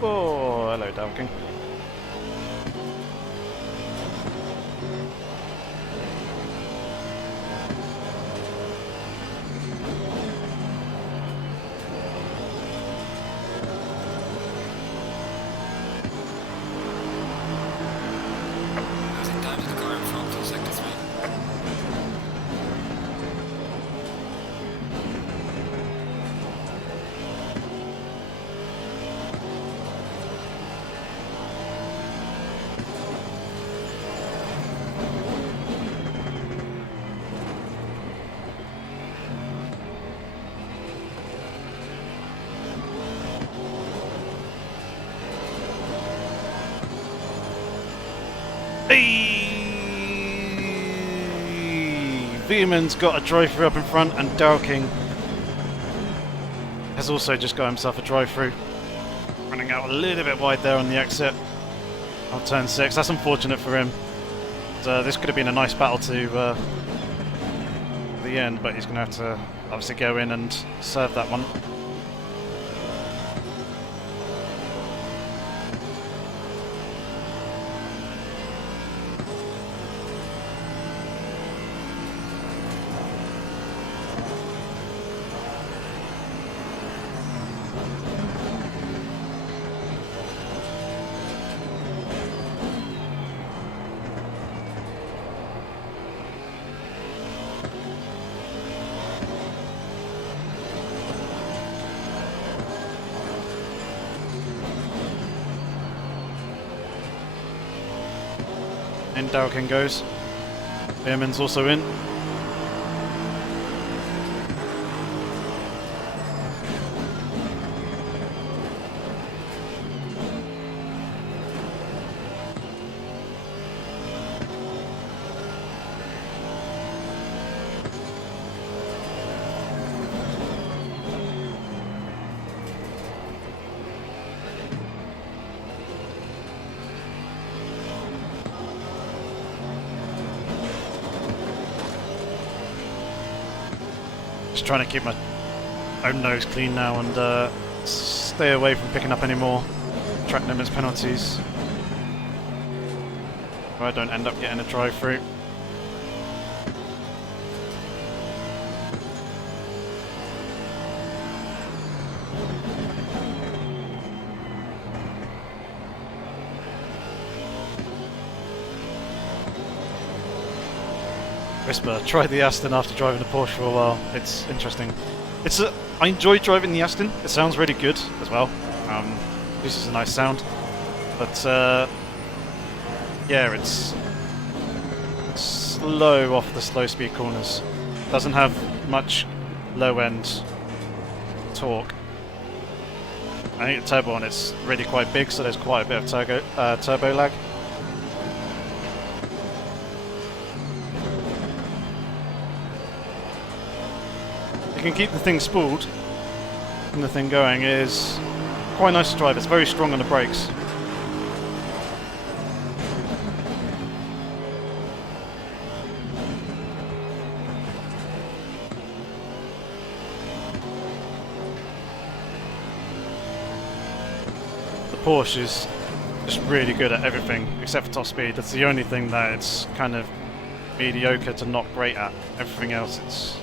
Oh, hello Dalking. Losing time to the car in front till sector 3. Hey! Veerman's got a drive-through up in front, and Dalking has also just got himself a drive-through. Running out a little bit wide there on the exit of turn 6. That's unfortunate for him. This could have been a nice battle to the end, but he's going to have to obviously go in and serve that one. In Dalkin goes. Beerman's also in. Just trying to keep my own nose clean now and stay away from picking up any more track limits penalties. So I don't end up getting a drive-through. Whisper, tried the Aston after driving the Porsche for a while. It's interesting. I enjoy driving the Aston. It sounds really good as well. This is a nice sound, but yeah, it's slow off the slow speed corners. Doesn't have much low end torque. I think the turbo on it's really quite big, so there's quite a bit of turbo lag. You can keep the thing spooled and the thing going. It is quite nice to drive. It's very strong on the brakes. The Porsche is just really good at everything except for top speed. That's the only thing that it's kind of mediocre to not great at. Everything else it's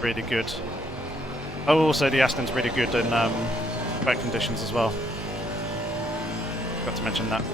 really good. Oh, also the Aston's really good in wet conditions as well. Forgot to mention that.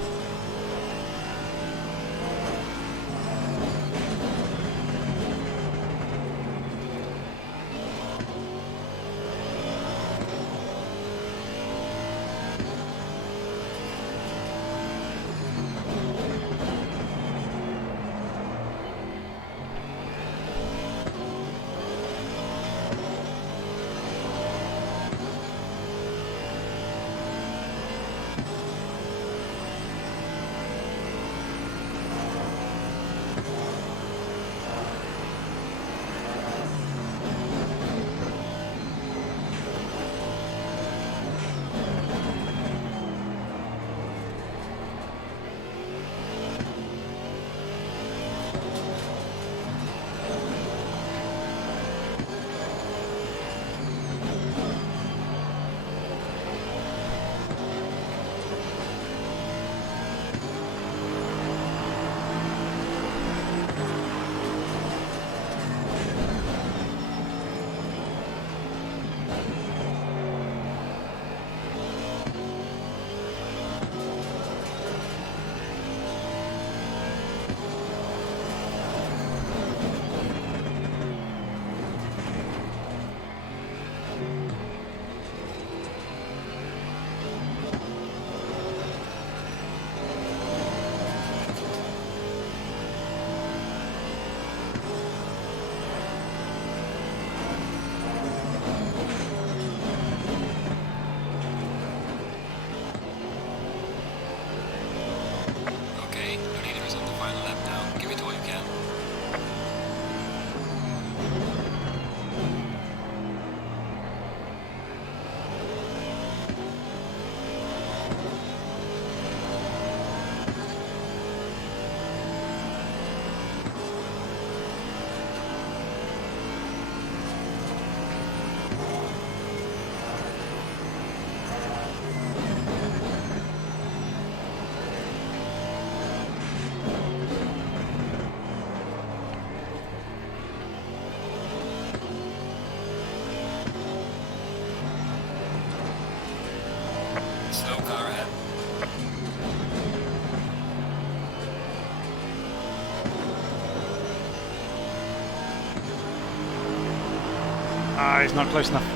Ah, he's not close enough.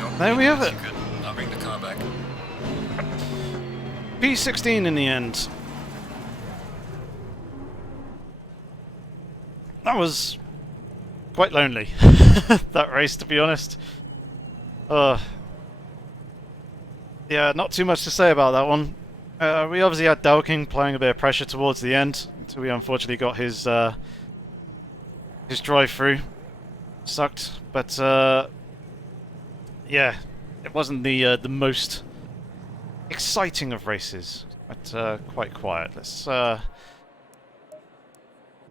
job. There we have Yes, it. you could. I'll bring the car back. P16 in the end. That was quite lonely, that race, to be honest. Yeah, not too much to say about that one. We obviously had Dalking playing a bit of pressure towards the end, until we unfortunately got his drive-through. Sucked, but yeah, it wasn't the most exciting of races, but quite quiet. Let's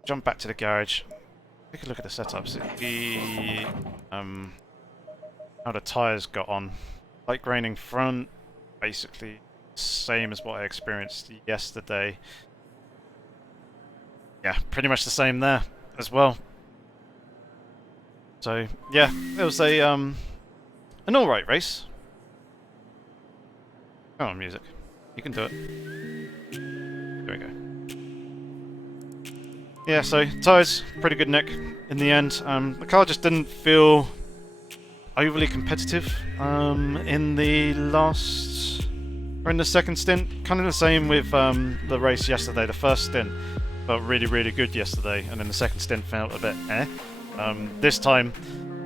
jump back to the garage. Take a look at the setups. How the tyres got on. Light graining front, basically same as what I experienced yesterday. Yeah, pretty much the same there as well. So yeah, it was a an alright race. Come on, music. You can do it. There we go. Yeah, so tyres, pretty good nick in the end. The car just didn't feel overly competitive in the last, or in the second stint. Kind of the same with the race yesterday. The first stint felt really, really good yesterday, and then the second stint felt a bit eh. This time,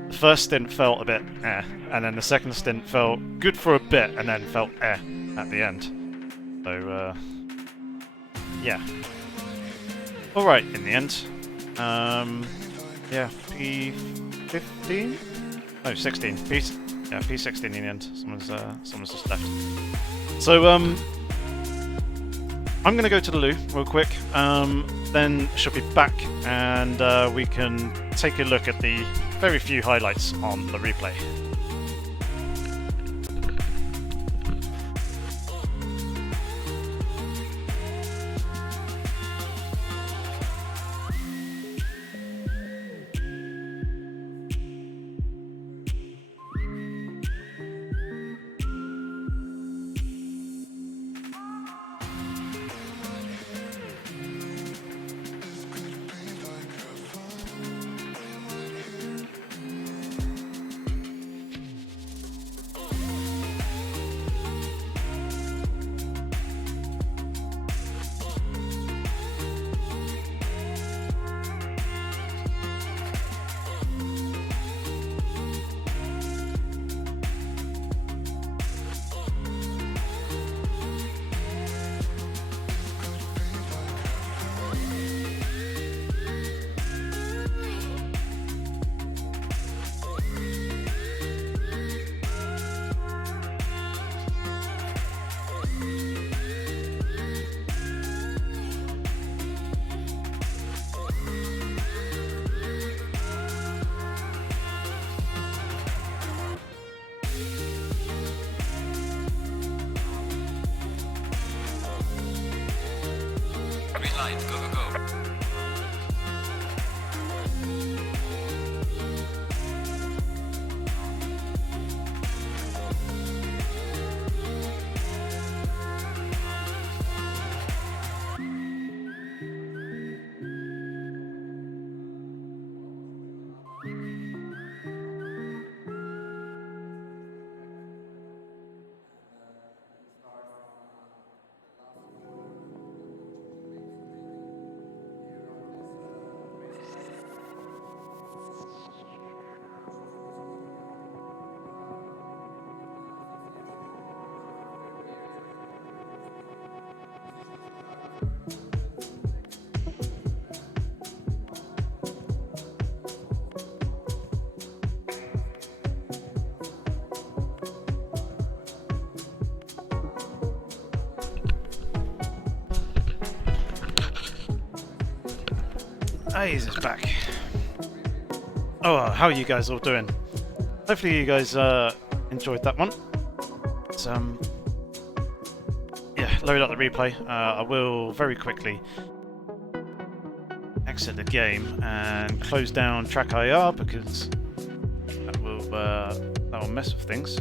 the first stint felt a bit eh, and then the second stint felt good for a bit, and then felt eh at the end. So, yeah. Alright, in the end. Yeah, P15? No, 16. Yeah, P16 in the end. Someone's just left. So, I'm gonna go to the loo real quick. Then she'll be back, and we can take a look at the very few highlights on the replay. Green light, go, go, go. Hayes is back. Oh, how are you guys all doing? Hopefully you guys enjoyed that one. But, yeah, load up the replay. I will very quickly exit the game and close down track IR because that will mess with things.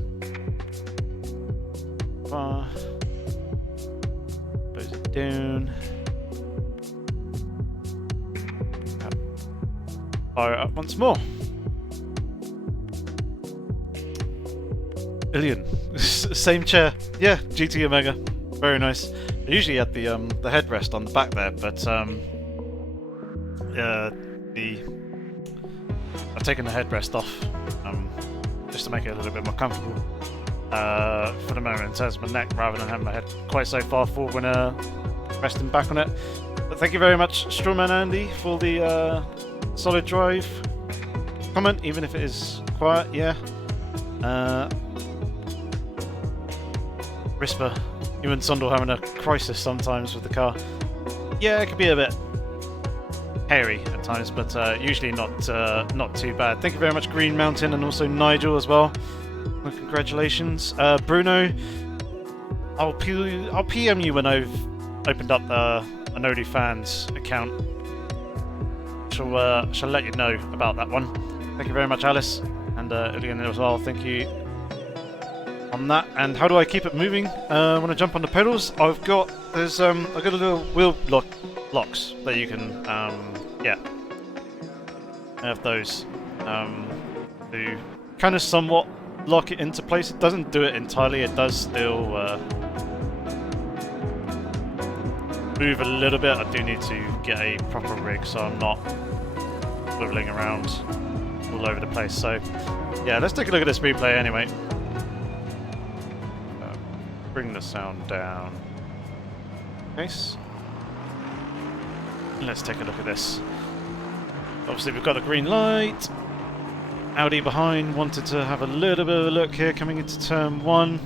Close it down. Fire it up once more. Ilian. Same chair. Yeah, GT Omega. Very nice. I usually had the headrest on the back there, but I've taken the headrest off just to make it a little bit more comfortable for the moment in terms of my neck, rather than having my head quite so far forward when resting back on it. But thank you very much, Strawman Andy, for the solid drive comment, even if it is quiet. Yeah. Risper, you and Sondor having a crisis sometimes with the car. Yeah, it could be a bit hairy at times, but usually not too bad. Thank you very much, Green Mountain, and also Nigel as well. Well, congratulations, Bruno. I'll PM you when I've opened up an OnlyFans account. Shall let you know about that one. Thank you very much, Alice, and Ilian as well. Thank you on that. And how do I keep it moving when I jump on the pedals? I've got a little wheel locks that you can yeah, I have those to kind of somewhat lock it into place. It doesn't do it entirely. It does still move a little bit. I do need to get a proper rig so I'm not wibbling around all over the place. So yeah, let's take a look at this replay anyway. Bring the sound down. Nice. Let's take a look at this. Obviously we've got the green light. Audi behind wanted to have a little bit of a look here coming into turn 1.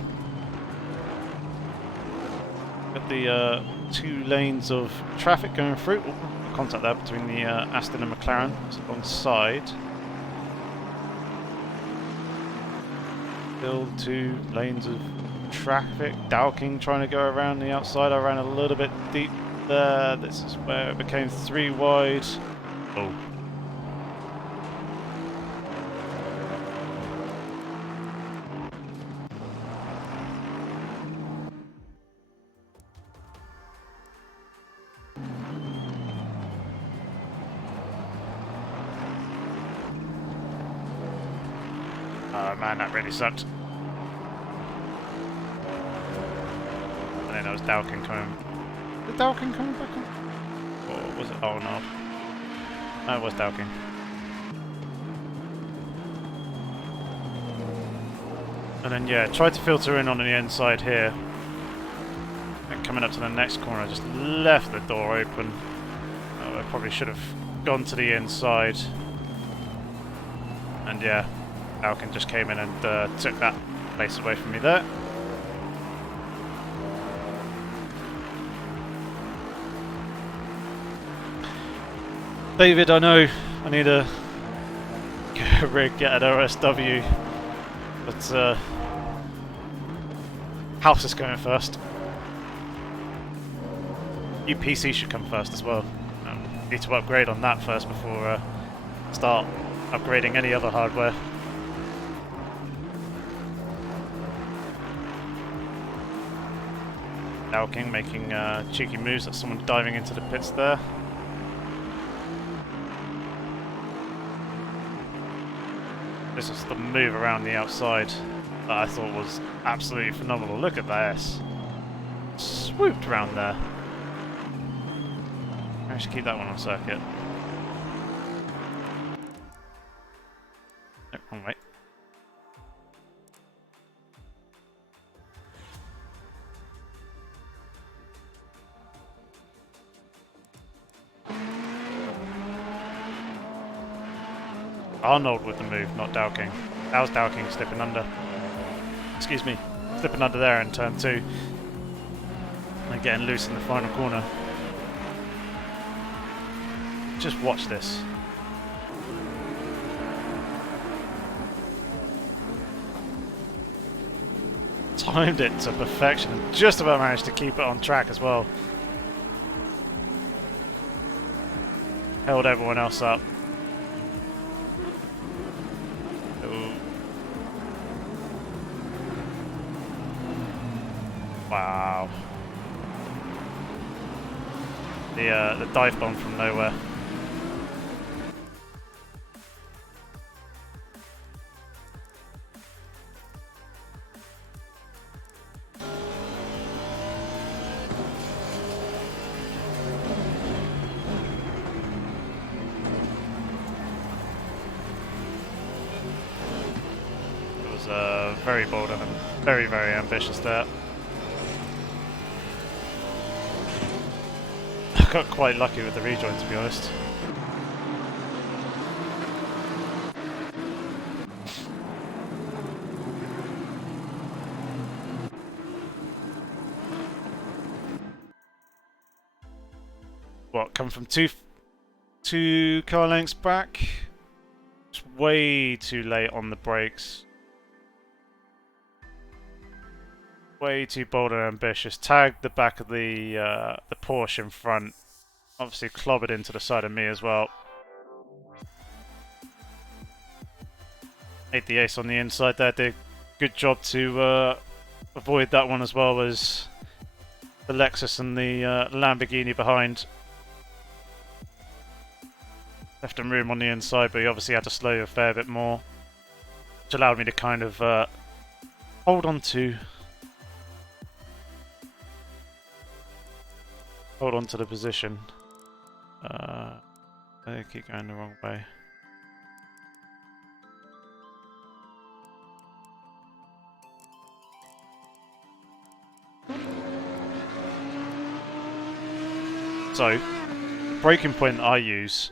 Got the 2 lanes of traffic going through. Oh, contact there between the Aston and McLaren. It's alongside. Still 2 lanes of traffic. Dowking trying to go around the outside. I ran a little bit deep there. This is where it became 3 wide. Oh. Oh man, that really sucked. And then there was Dowking coming. Was Dowking coming back on? Or was it? Oh no. No, it was Dowking. And then yeah, tried to filter in on the inside here. And coming up to the next corner, I just left the door open. Oh, I probably should have gone to the inside. And yeah, Dowking just came in and took that place away from me there. David, I know I need a rig, get an OSW, but house is going first. New PC should come first as well. Need to upgrade on that first before start upgrading any other hardware. Dowking making cheeky moves. That's someone diving into the pits there. This is the move around the outside that I thought was absolutely phenomenal. Look at this. Swooped around there. Managed to keep that one on circuit. No, wrong way. Arnold with the move, not Dowking. That was Dowking slipping under. Excuse me. Slipping under there in turn 2. And getting loose in the final corner. Just watch this. Timed it to perfection and just about managed to keep it on track as well. Held everyone else up. Wow. The dive bomb from nowhere. very bold and very, very ambitious there. I got quite lucky with the rejoin, to be honest. What, come from two car lengths back? It's way too late on the brakes. Way too bold and ambitious. Tagged the back of the Porsche in front. Obviously clobbered into the side of me as well. Ate the ace on the inside there. Did a good job to avoid that one as well as the Lexus and the Lamborghini behind. Left him room on the inside, but he obviously had to slow a fair bit more, which allowed me to kind of hold on to the position. They keep going the wrong way. So, the braking point I use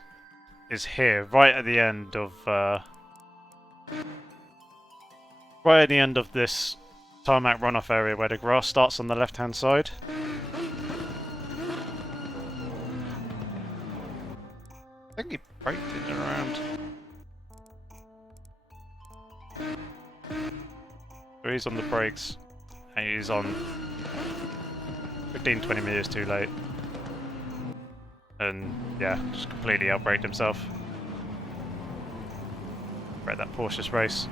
is here, right at the end of this tarmac runoff area where the grass starts on the left-hand side. I think he braked it around. So he's on the brakes, and he's on 15-20 meters too late. And yeah, just completely outbraked himself. Right, that Porsche's race.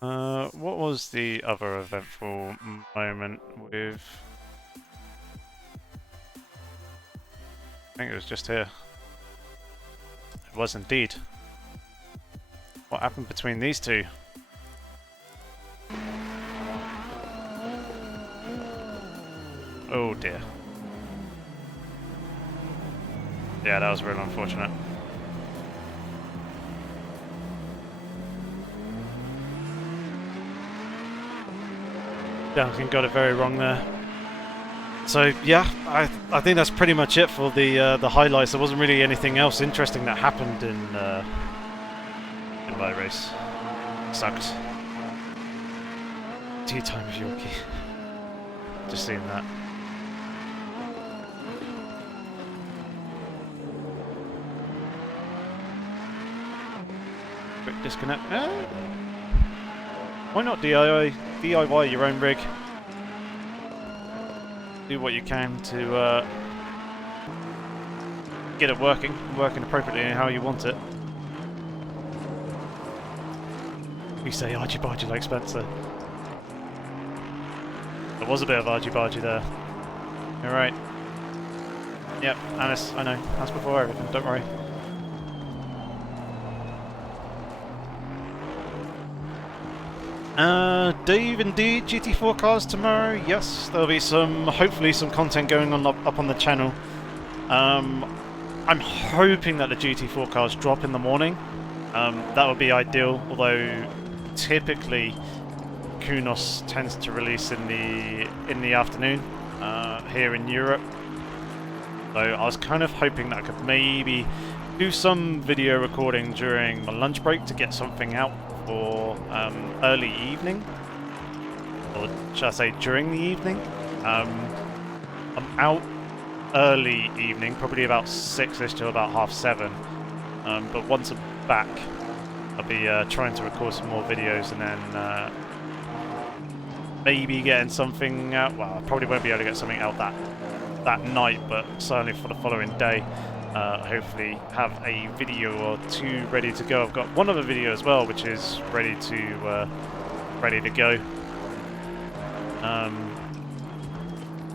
What was the other eventful moment with... I think it was just here. It was indeed. What happened between these two? Oh dear. Yeah, that was really unfortunate. Duncan got it very wrong there. So yeah, I think that's pretty much it for the highlights. There wasn't really anything else interesting that happened in my race. Sucked. Tea time with Yorkie. Just seeing that. Quick disconnect. Why not DIY your own rig? Do what you can to get it working appropriately and how you want it. We say argy-bargy like Spencer. There was a bit of argy-bargy there. You're right. Yep, Alice, I know. That's before everything, don't worry. Dave, indeed, GT4 cars tomorrow. Yes, there'll be hopefully some content going on up on the channel. I'm hoping that the GT4 cars drop in the morning. That would be ideal, although typically Kunos tends to release in the afternoon here in Europe. So I was kind of hoping that I could maybe do some video recording during my lunch break to get something out for early evening, or should I say during the evening. I'm out early evening, probably about 6ish to about 7:30, but once I'm back I'll be trying to record some more videos and then maybe getting something out. Well, I probably won't be able to get something out that night, but certainly for the following day. Hopefully have a video or two ready to go. I've got one other video as well which is ready to go.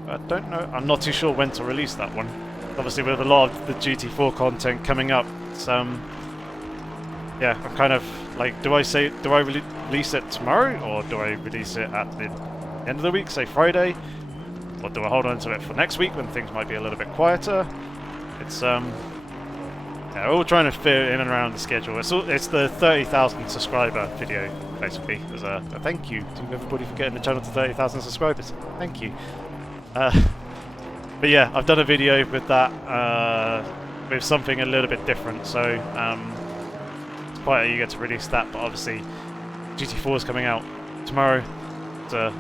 I don't know, I'm not too sure when to release that one. Obviously with a lot of the GT4 content coming up, it's, yeah, I'm kind of like, do I release it tomorrow, or do I release it at the end of the week, say Friday, or do I hold on to it for next week when things might be a little bit quieter? It's Yeah, we're all trying to fit in and around the schedule. It's the 30,000 subscriber video, basically. As a thank you to everybody for getting the channel to 30,000 subscribers. Thank you. But yeah, I've done a video with that, with something a little bit different. So it's quite eager to release that. But obviously, GT4 is coming out tomorrow. It's a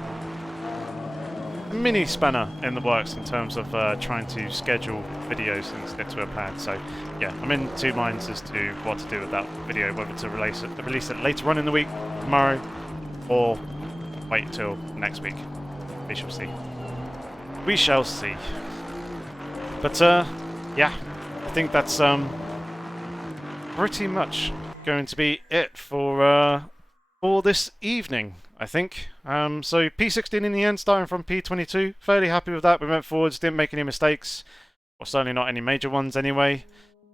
mini spanner in the works in terms of trying to schedule videos and stick to a plan. So yeah, I'm in two minds as to what to do with that video, whether to release it later on in the week, tomorrow, or wait until next week. We shall see. We shall see. But yeah, I think that's pretty much going to be it for this evening, I think. So P16 in the end, starting from P22. Fairly happy with that. We went forwards, didn't make any mistakes, or certainly not any major ones anyway.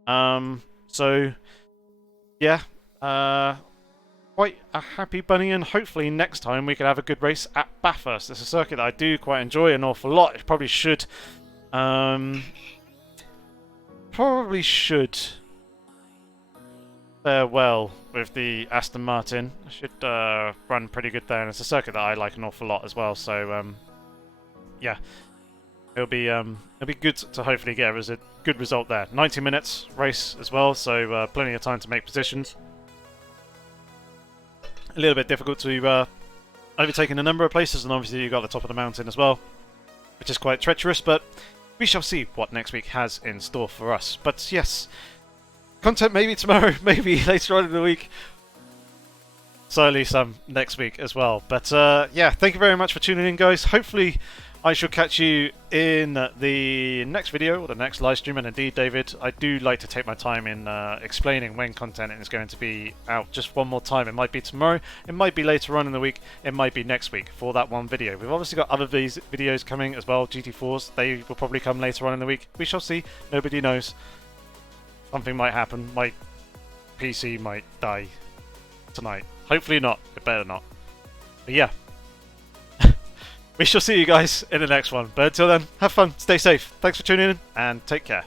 So yeah, quite a happy bunny, and hopefully next time we can have a good race at Bathurst. It's a circuit that I do quite enjoy an awful lot. It probably should fare well with the Aston Martin. I should run pretty good there, and it's a circuit that I like an awful lot as well. So yeah, it'll be good to hopefully get a good result there. 90 minutes race as well, so plenty of time to make positions. A little bit difficult to overtake in a number of places, and obviously you've got the top of the mountain as well, which is quite treacherous, but we shall see what next week has in store for us. But yes, content maybe tomorrow, maybe later on in the week. Certainly some next week as well. But yeah, thank you very much for tuning in, guys. Hopefully I shall catch you in the next video or the next live stream. And indeed, David, I do like to take my time in explaining when content is going to be out just one more time. It might be tomorrow, it might be later on in the week, it might be next week for that one video. We've obviously got other videos coming as well, GT4s. They will probably come later on in the week. We shall see. Nobody knows. Something might happen. My PC might die tonight. Hopefully not. It better not. But yeah. We shall see you guys in the next one. But until then, have fun, stay safe. Thanks for tuning in, and take care.